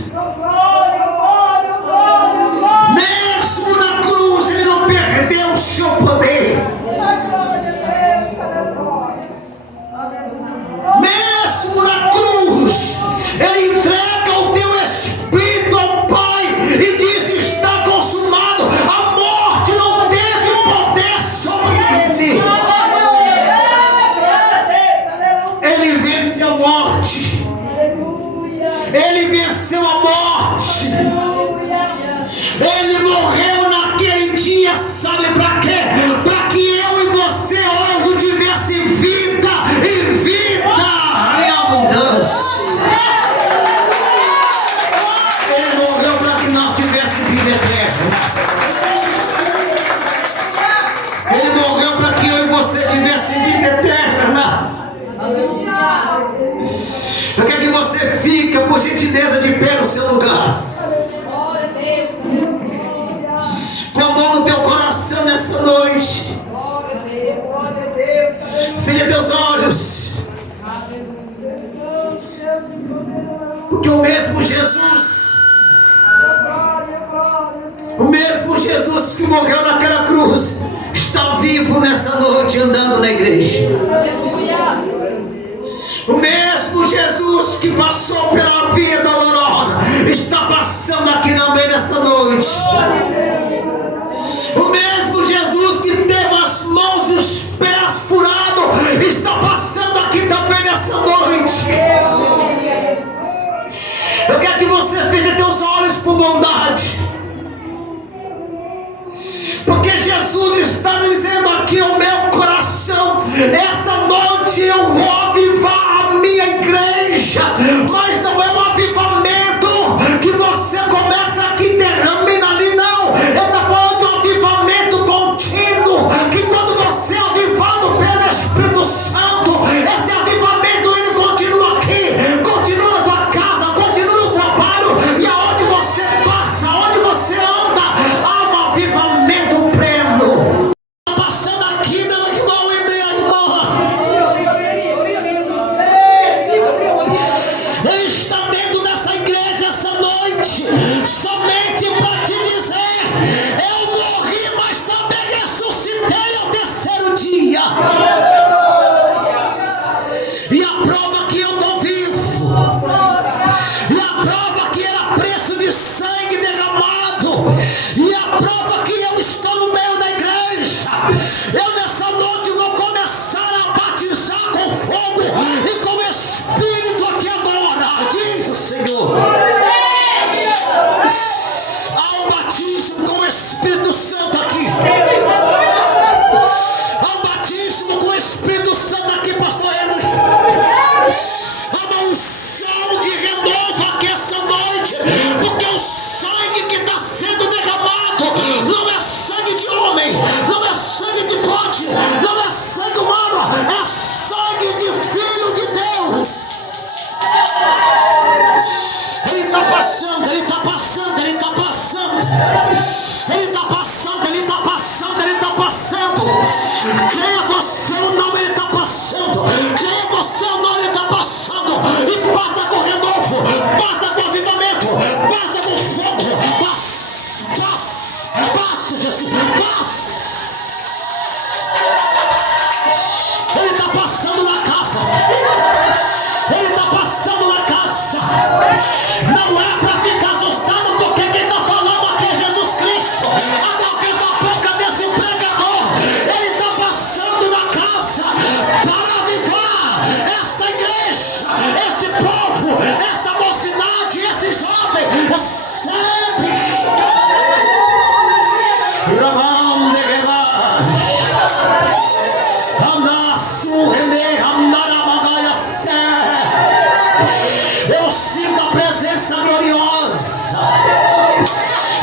mesmo na cruz, ele não perdeu o seu poder. Mesmo na cruz, ele entrega o teu espírito ao Pai e diz: está consumado. A morte não teve poder sobre ele. Ele vence a morte. Ele venceu a morte. Ele morreu naquele dia, sabe para quê? Para que eu e você hoje tivesse vida e vida em abundância. Ele morreu para que nós tivéssemos vida eterna. Ele morreu para que eu e você tivéssemos vida eterna. Eu quero que você fique, por gentileza, de pé no seu lugar. Com a mão no teu coração nessa noite. Feche teus olhos. Porque o mesmo Jesus que morreu naquela cruz, está vivo nessa noite andando na igreja. O mesmo Jesus que passou pela via dolorosa, está passando aqui também nesta noite. O mesmo Jesus que teve as mãos e os pés furados, está passando aqui também nessa noite. Eu quero que você feche teus olhos por bondade. Porque Jesus está dizendo aqui ao meu coração: essa noite eu vou avivar a minha igreja. Mas não é um avivamento que você começa aqui e termina ali, não. Ele está falando de um avivamento contínuo, que quando você é avivado pelo Espírito Santo, esse avivamento ele continua aqui, continua na tua casa, continua no trabalho, e aonde você passa, aonde você anda, há um avivamento pleno. Passando aqui, meu irmão e minha irmã, ele está dentro dessa igreja essa noite, somente para te dizer: eu morri, mas também ressuscitei ao terceiro dia. E a prova que eu estou vivo, e a prova que era preço de sangue derramado, e a prova que eu estou no meio da igreja. Eu nessa noite vou começar a batizar com fogo e com o Espírito aqui agora. Diga está passando, Ele está passando, Ele está passando. Ele está passando, Ele está passando, Ele está passando. Creia você o nome, Ele está passando. Creia você o nome, Ele está passando. E passa com renovo, passa com avivamento, passa com fogo. Passa, Jesus, passa. Ele está passando na casa. Ele está passando na casa. Não é para ficar assustado, porque quem está falando aqui é Jesus Cristo. Através da boca desse pregador, Ele está passando na casa para avivar esta igreja, este povo, esta mocidade, este jovem. Sempre. Eu sinto a presença gloriosa.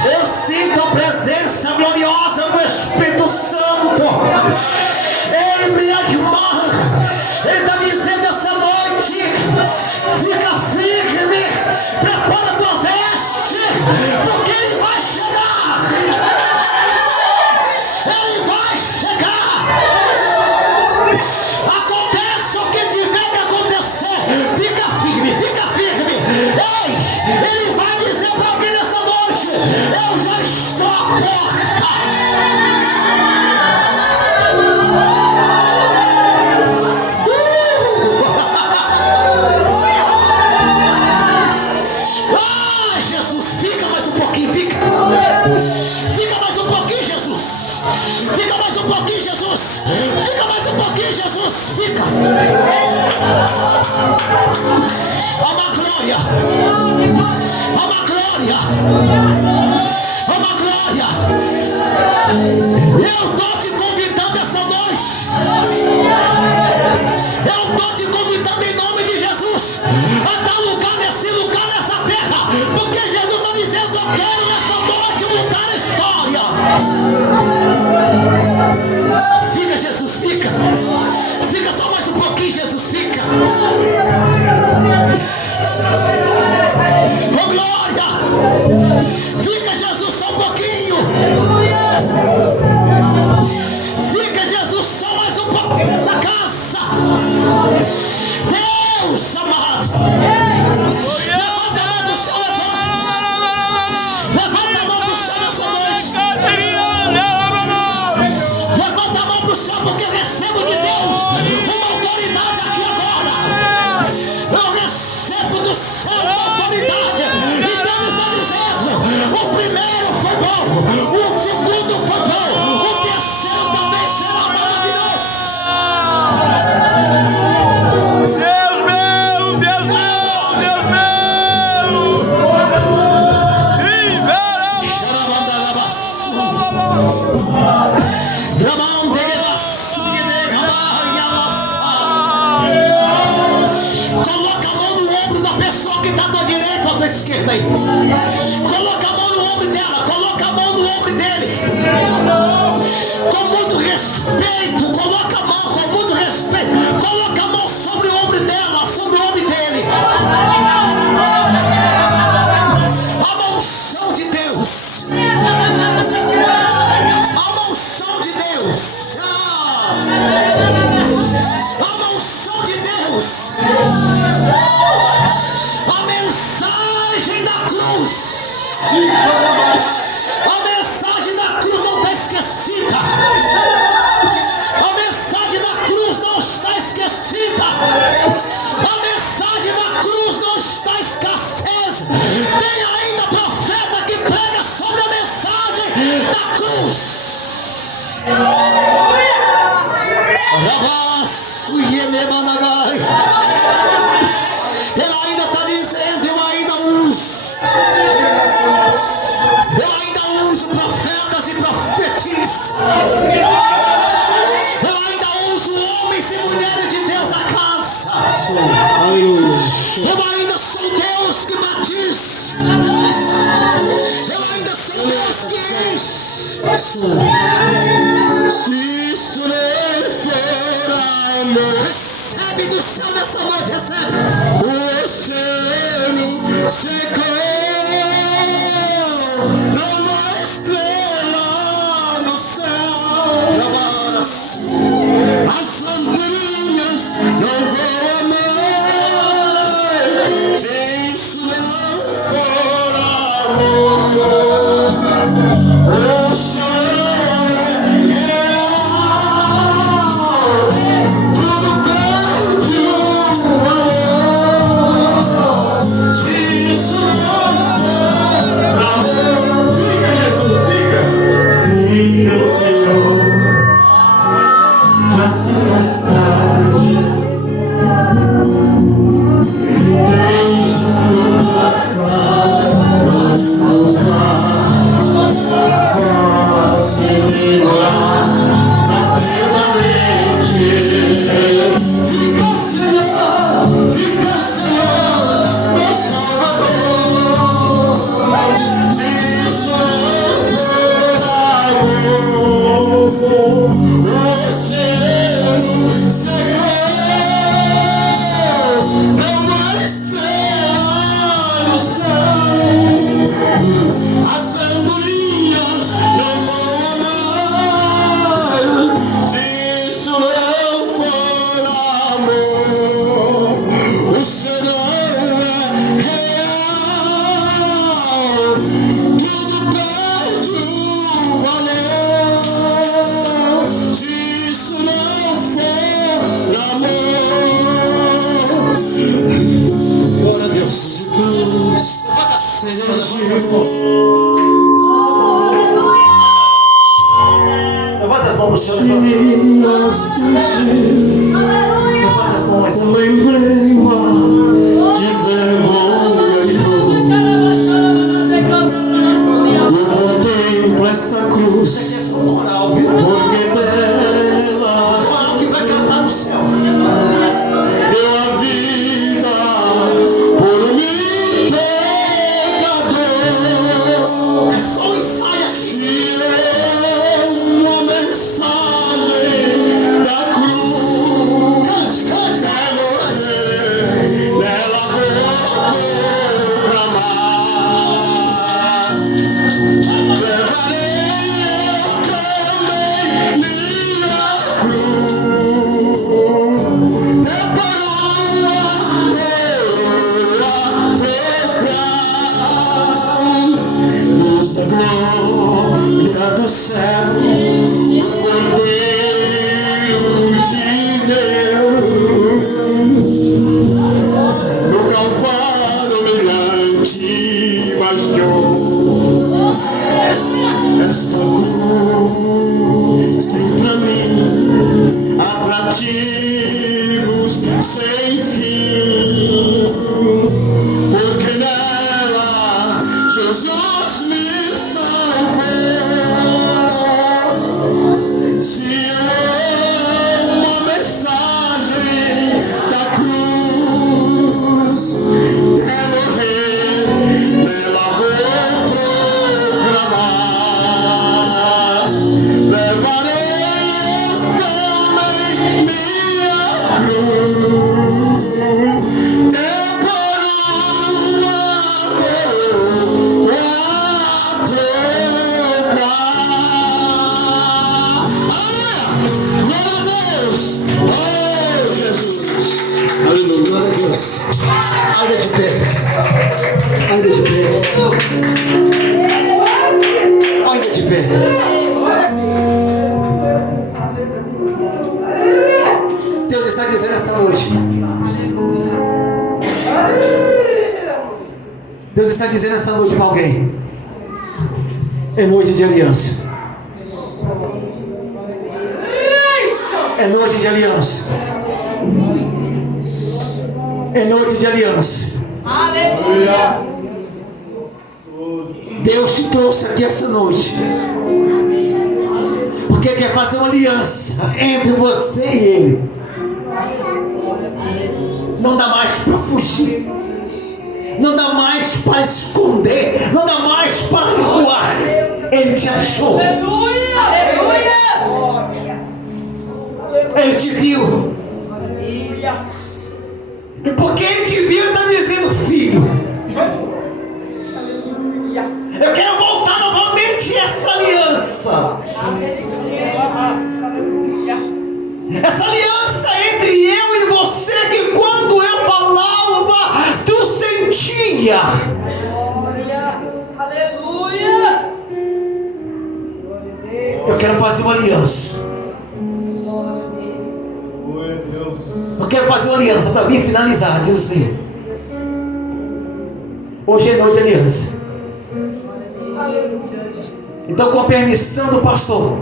Eu sinto a presença gloriosa do Espírito Santo. Ei, minha irmã, Ele está dizendo essa noite: fica firme, prepara tua veste, porque Ele vai chegar. Ele vai chegar. Aconteça o que tiver que acontecer, fica firme, fica firme. Ei, Ele vai dizer para alguém nessa noite: eu já estou à porta. Ah, Jesus, fica mais um pouquinho, fica. Fica mais um pouquinho, Jesus. Fica mais um pouquinho, Jesus. Fica mais um pouquinho, Jesus. Fica. Há uma glória. Há uma glória. Há uma glória. Eu estou te convidando essa noite. Eu estou te convidando em nome de Jesus a dar lugar nesse lugar, nessa terra. Porque Jesus está dizendo: eu quero nessa noite mudar a história. Fica, Jesus, fica. Fica só mais um pouquinho, Jesus, fica. Oh, glória. Fica, Jesus, só um pouquinho. Fica, Jesus, só mais um pouquinho nessa casa. Deus amado. Levanta a mão pro céu nessa noite. Levanta a mão pro céu, porque eu recebo de Deus uma autoridade aqui agora. Eu recebo do céu uma autoridade. E Deus está dizendo: o primeiro foi bom, o segundo foi bom, o terceiro também será maravilhoso. Deus meu, Deus meu, Deus meu. Coloca a mão no ombro da pessoa que está à tua direita ou à tua esquerda aí. Coloca a mão no ombro dela, coloca a mão no ombro dele. Com muito respeito, coloca a mão com muito respeito. Coloca a mão sobre o ombro dela, sobre o ombro dele. A unção de Deus. A unção de Deus. A unção de Deus. A mensagem da cruz. A mensagem da cruz não está esquecida. A mensagem da cruz não está esquecida. A mensagem da cruz não está escassez. Tem ainda profeta que prega sobre a mensagem da cruz. Ela ainda está dizendo: eu ainda uso. Eu ainda uso profetas e profetis. Eu ainda uso homens e mulheres de Deus na casa. Eu ainda sou Deus que batiza. Eu ainda sou Deus que enche. Se isso não for amor, recebe do céu nessa noite, recebe. O oceano secou. as mãos. Levanta as mãos pro Senhor. Levanta as mãos. Emblema de vergonha e dor. Eu contemplo essa cruz. Porque dela coral que vai cantar no céu. Deu a vida por mim pecador. É só um ensaio aqui. Uma mensagem da cruz. Cante, nela vou proclamar. Levarei também minha cruz. É para uma luz da glória do céu, o Cordeiro de Deus, no Calvário humilhante baixou. Esta cruz tem pra mim atrativos sem fim, porque nela Jesus me salvou. Se é uma mensagem da cruz, é morrer, nela vou proclamar. Levarei também minha cruz. É por uma coroa a trocar. Glória a Deus! Oh, Jesus! Aleluia, glória a Deus! Ainda de pé! Ainda de pé! Ainda de pé! Deus está dizendo essa noite. Deus está dizendo essa noite para alguém. É noite de aliança. É noite de aliança. É noite de aliança. Deus te trouxe aqui essa noite porque quer fazer uma aliança entre você e Ele. Não dá mais para fugir, não dá mais para esconder, não dá mais para recuar. Ele te achou, Ele te viu, e porque Ele te viu, Ele está dizendo: filho, eu quero voltar novamente essa aliança. Essa aliança entre eu e você, que quando eu falava, tu sentia. Aleluia! Eu quero fazer uma aliança. Eu quero fazer uma aliança para vir finalizar, diz o Senhor. Hoje é noite de aliança. Então, com a permissão do pastor,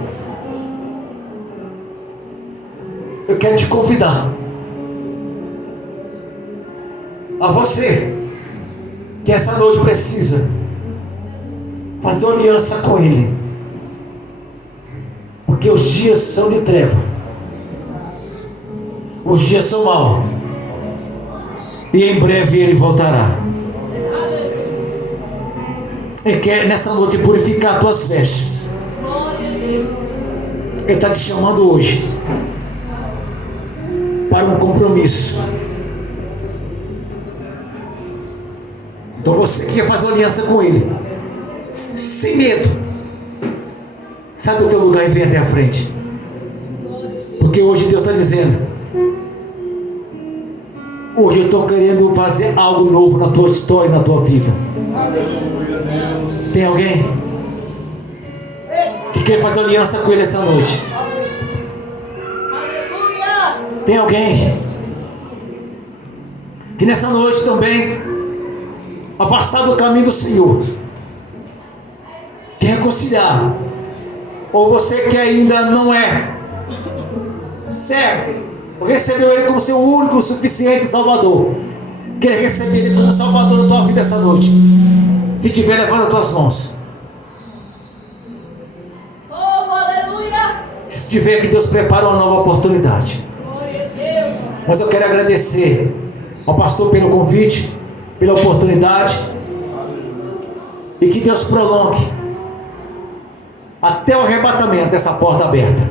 eu quero te convidar a você que essa noite precisa fazer uma aliança com Ele, porque os dias são de treva, os dias são maus, e em breve Ele voltará. Ele quer nessa noite purificar tuas vestes. Ele está te chamando hoje para um compromisso. Então você que quer fazer uma aliança com Ele, sem medo, sai do teu lugar e vem até a frente, porque hoje Deus está dizendo: hoje eu estou querendo fazer algo novo na tua história, na tua vida. Tem alguém que quer fazer aliança com Ele essa noite? Tem alguém que nessa noite também, afastado do caminho do Senhor, quer reconciliar, ou você que ainda não é servo, recebeu Ele como seu único, suficiente Salvador, quer receber Ele como Salvador da tua vida essa noite. Se tiver, levanta as tuas mãos. Se tiver, que Deus prepara uma nova oportunidade. Mas eu quero agradecer ao pastor pelo convite, pela oportunidade, e que Deus prolongue até o arrebatamento essa porta aberta.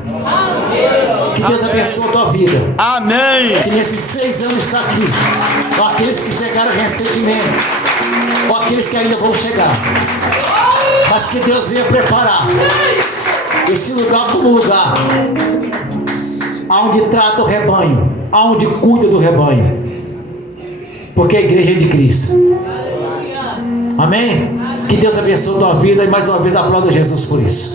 Que Deus abençoe a tua vida. Amém. Que nesses 6 anos está aqui, ou aqueles que chegaram recentemente, ou aqueles que ainda vão chegar, mas que Deus venha preparar esse lugar como lugar aonde trata o rebanho, aonde cuida do rebanho, porque a igreja é de Cristo. Amém? Que Deus abençoe a tua vida, e mais uma vez aplauda Jesus por isso.